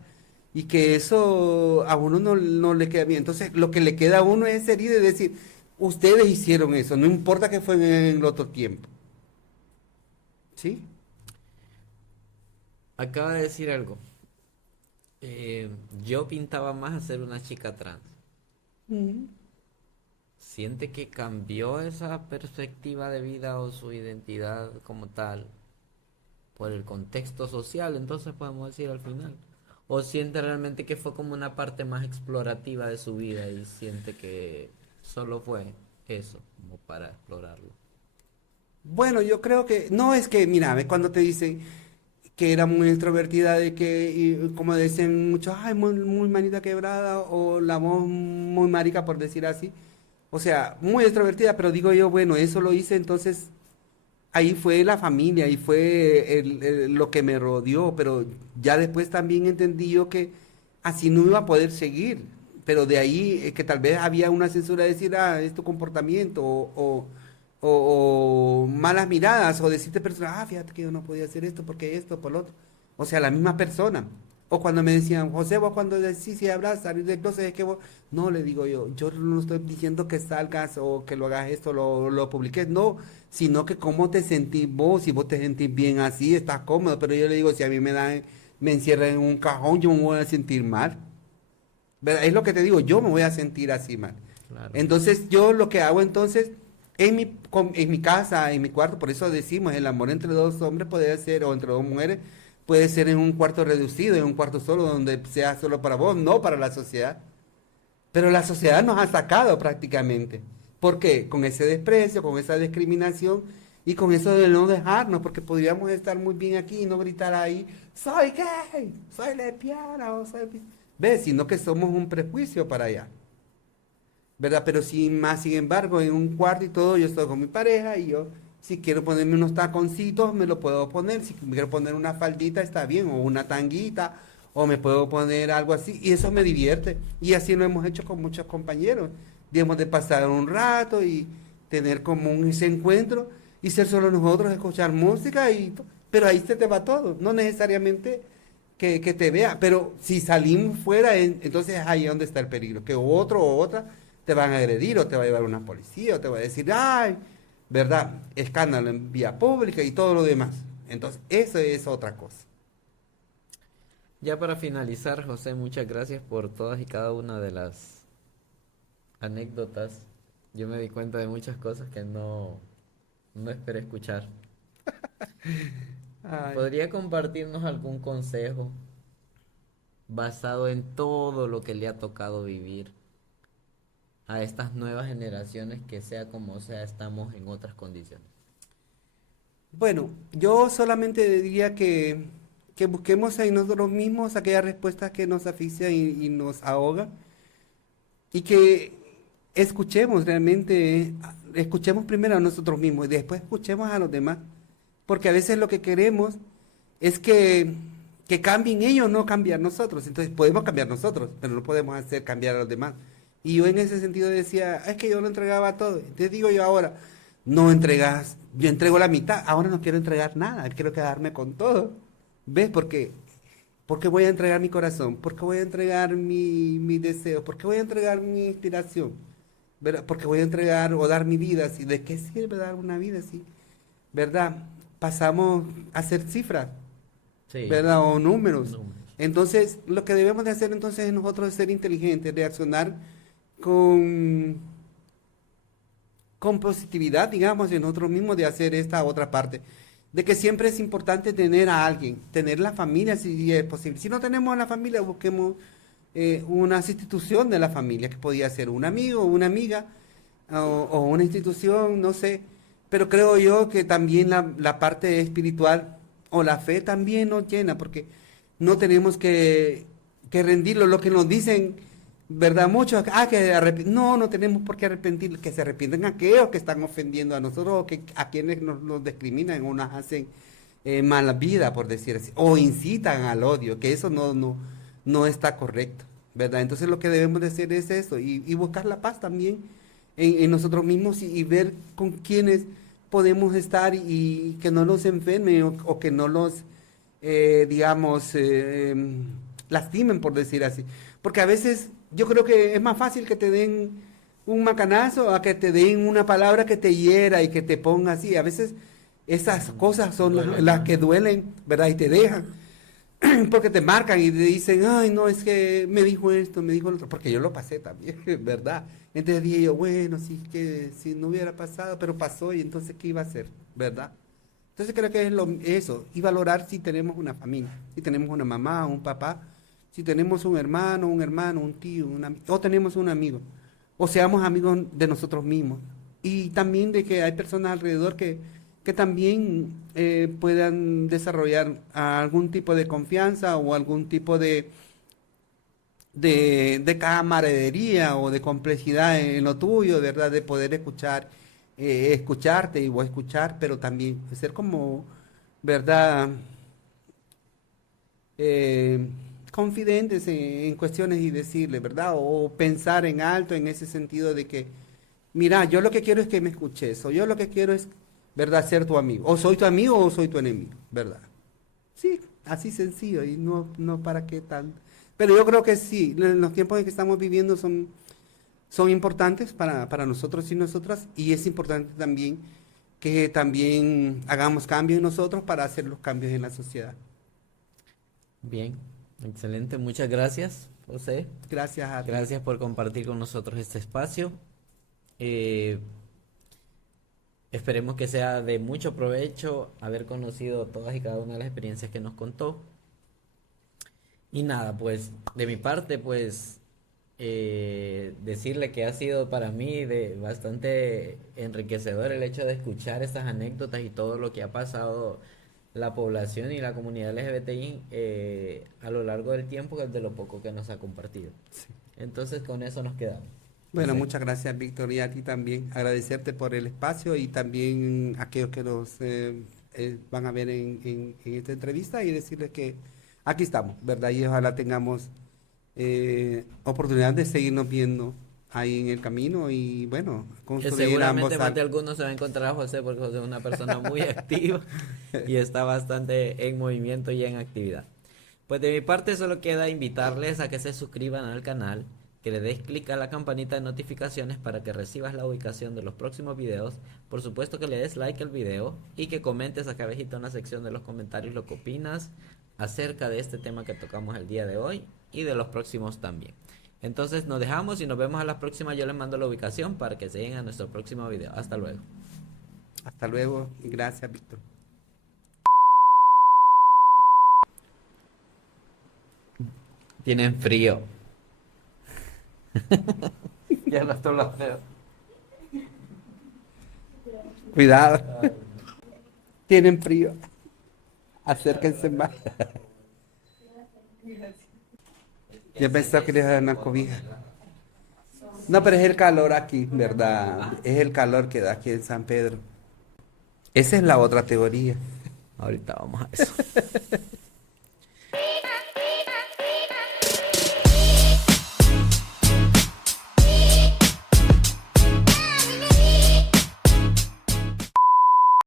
Y que eso a uno no le queda bien. Entonces, lo que le queda a uno es herir y decir, ustedes hicieron eso, no importa que fue en el otro tiempo. ¿Sí? Acaba de decir algo. Eh, yo pintaba más a ser una chica trans. Ujú. ¿Siente que cambió esa perspectiva de vida o su identidad como tal por el contexto social? Entonces podemos decir al final. ¿O siente realmente que fue como una parte más explorativa de su vida y siente que solo fue eso, como para explorarlo? Bueno, yo creo que, no es que, mira, ve cuando te dicen que era muy extrovertida, de que, y como dicen muchos, ay, muy, muy manita quebrada, o la voz muy marica, por decir así. O sea, muy extrovertida, pero digo yo, bueno, eso lo hice, entonces ahí fue la familia, ahí fue lo que me rodeó, pero ya después también entendí yo que así no iba a poder seguir, pero de ahí que tal vez había una censura de decir, ah, es tu comportamiento, o malas miradas, o decirte personas, ah, fíjate que yo no podía hacer esto porque esto, por lo otro. O sea, la misma persona. O cuando me decían, José, vos cuando decís si hablas, salir del closet, es que vos, no, le digo yo no estoy diciendo que salgas o que lo hagas esto, lo publiques, no, sino que cómo te sentís vos, si vos te sentís bien así, estás cómodo, pero yo le digo, si a mí me encierran en un cajón, yo me voy a sentir mal. ¿Verdad? Es lo que te digo, yo me voy a sentir así mal. Claro. Entonces, yo lo que hago entonces, en mi casa, en mi cuarto, por eso decimos, el amor entre dos hombres puede ser, o entre dos mujeres, puede ser en un cuarto reducido, en un cuarto solo, donde sea solo para vos, no para la sociedad. Pero la sociedad nos ha sacado prácticamente. ¿Por qué? Con ese desprecio, con esa discriminación y con eso de no dejarnos, porque podríamos estar muy bien aquí y no gritar ahí, soy gay, soy lesbiana o soy... ¿Ves? Sino que somos un prejuicio para allá. ¿Verdad? Pero sin más, sin embargo, en un cuarto y todo, yo estoy con mi pareja y yo, si quiero ponerme unos taconcitos, me lo puedo poner. Si me quiero poner una faldita, está bien, o una tanguita, o me puedo poner algo así, y eso me divierte. Y así lo hemos hecho con muchos compañeros. Digamos, de pasar un rato y tener como ese encuentro y ser solo nosotros, escuchar música pero ahí se te va todo. No necesariamente que te vea, pero si salimos fuera, entonces ahí es donde está el peligro, que otro o otra te van a agredir o te va a llevar una policía o te va a decir, ay, ¿verdad? Escándalo en vía pública y todo lo demás. Entonces, eso es otra cosa. Ya para finalizar, José, muchas gracias por todas y cada una de las anécdotas. Yo me di cuenta de muchas cosas que no esperé escuchar. Ay. ¿Podría compartirnos algún consejo basado en todo lo que le ha tocado vivir a estas nuevas generaciones que sea como sea, estamos en otras condiciones? Bueno, yo solamente diría que busquemos en nosotros mismos aquellas respuestas que nos asfixian y nos ahogan y que escuchemos realmente, escuchemos primero a nosotros mismos y después escuchemos a los demás, porque a veces lo que queremos es que cambien ellos, no cambiar nosotros. Entonces podemos cambiar nosotros, pero no podemos hacer cambiar a los demás. Y yo en ese sentido decía, es que yo lo entregaba todo. Te digo yo ahora, no entregas, yo entrego la mitad, ahora no quiero entregar nada, quiero quedarme con todo. ¿Ves? Porque voy a entregar mi corazón, porque voy a entregar mi deseo, porque voy a entregar mi inspiración, ¿verdad? Porque voy a entregar o dar mi vida así. ¿De qué sirve dar una vida así? ¿Verdad? Pasamos a hacer cifras, Sí, ¿verdad? O números. números. Entonces, lo que debemos de hacer entonces es nosotros ser inteligentes, reaccionar con, con positividad, digamos, en nosotros mismos de hacer esta otra parte. De que siempre es importante tener a alguien, tener la familia si es posible. Si no tenemos a la familia, busquemos una institución de la familia, que podía ser un amigo, una amiga, o una institución, no sé. Pero creo yo que también la parte espiritual o la fe también nos llena, porque no tenemos que rendirlo. Lo que nos dicen, ¿verdad? Muchos, no, no tenemos por qué arrepentir, que se arrepienten aquellos que están ofendiendo a nosotros o que a quienes nos discriminan o nos hacen mala vida, por decir así, o incitan al odio, que eso no está correcto, ¿verdad? Entonces lo que debemos de hacer es eso y buscar la paz también en nosotros mismos y ver con quienes podemos estar y que no nos enfermen o que no los, digamos, lastimen, por decir así. Porque a veces yo creo que es más fácil que te den un macanazo a que te den una palabra que te hiera y que te ponga así. A veces esas cosas son Duelen las más. que duelen, ¿verdad? Y te dejan. porque te marcan y te dicen, ay, no, es que me dijo esto, me dijo lo otro, porque yo lo pasé también, ¿verdad? Entonces dije yo, bueno, sí, que si no hubiera pasado, pero pasó y entonces, ¿qué iba a hacer? ¿Verdad? Entonces creo que es eso, y valorar si tenemos una familia, si tenemos una mamá, un papá, si tenemos un hermano, un tío, o tenemos un amigo, o seamos amigos de nosotros mismos. Y también de que hay personas alrededor que también puedan desarrollar algún tipo de confianza o algún tipo de camaradería o de complejidad en lo tuyo, ¿verdad? De poder escucharte y o escuchar, pero también ser como, ¿verdad? Eh, confidentes en cuestiones y decirle, ¿verdad? O pensar en alto en ese sentido de que, mira, yo lo que quiero es que me escuches, o yo lo que quiero es, ¿verdad? Ser tu amigo, o soy tu amigo o soy tu enemigo, ¿verdad? Sí, así sencillo y no para qué tan... Pero yo creo que sí, los tiempos en que estamos viviendo son importantes para nosotros y nosotras, y es importante también que también hagamos cambios en nosotros para hacer los cambios en la sociedad. Bien, excelente, muchas gracias, José. Gracias a ti. Gracias por compartir con nosotros este espacio. Eh, Esperemos que sea de mucho provecho haber conocido todas y cada una de las experiencias que nos contó. Y nada, pues de mi parte, pues decirle que ha sido para mí de bastante enriquecedor el hecho de escuchar estas anécdotas y todo lo que ha pasado la población y la comunidad LGBTI a lo largo del tiempo, de lo poco que nos ha compartido. Entonces con eso nos quedamos. Bueno, José. muchas gracias, Víctor, y a ti también. Agradecerte por el espacio y también a aquellos que nos van a ver en esta entrevista y decirles que aquí estamos, ¿verdad? Y ojalá tengamos oportunidad de seguirnos viendo ahí en el camino y, bueno, Que construir ambos. seguramente más de algunos se va a encontrar a José porque José es una persona muy activa y está bastante en movimiento y en actividad. Pues de mi parte solo queda invitarles a que se suscriban al canal, que le des clic a la campanita de notificaciones para que recibas la ubicación de los próximos videos. Por supuesto que le des like al video y que comentes acá abajito en la sección de los comentarios lo que opinas acerca de este tema que tocamos el día de hoy y de los próximos también. Entonces nos dejamos y nos vemos a la próxima. Yo les mando la ubicación para que se lleguen a nuestro próximo video. Hasta luego. Hasta luego y gracias, Víctor. Tienen frío. Ya no estoy los dedos. Cuidado. Tienen frío. Acérquense más. Yo pensaba que les daban una cobija. No, pero es el calor aquí, ¿verdad? Es el calor que da aquí en San Pedro. Esa es la otra teoría. Ahorita vamos a eso.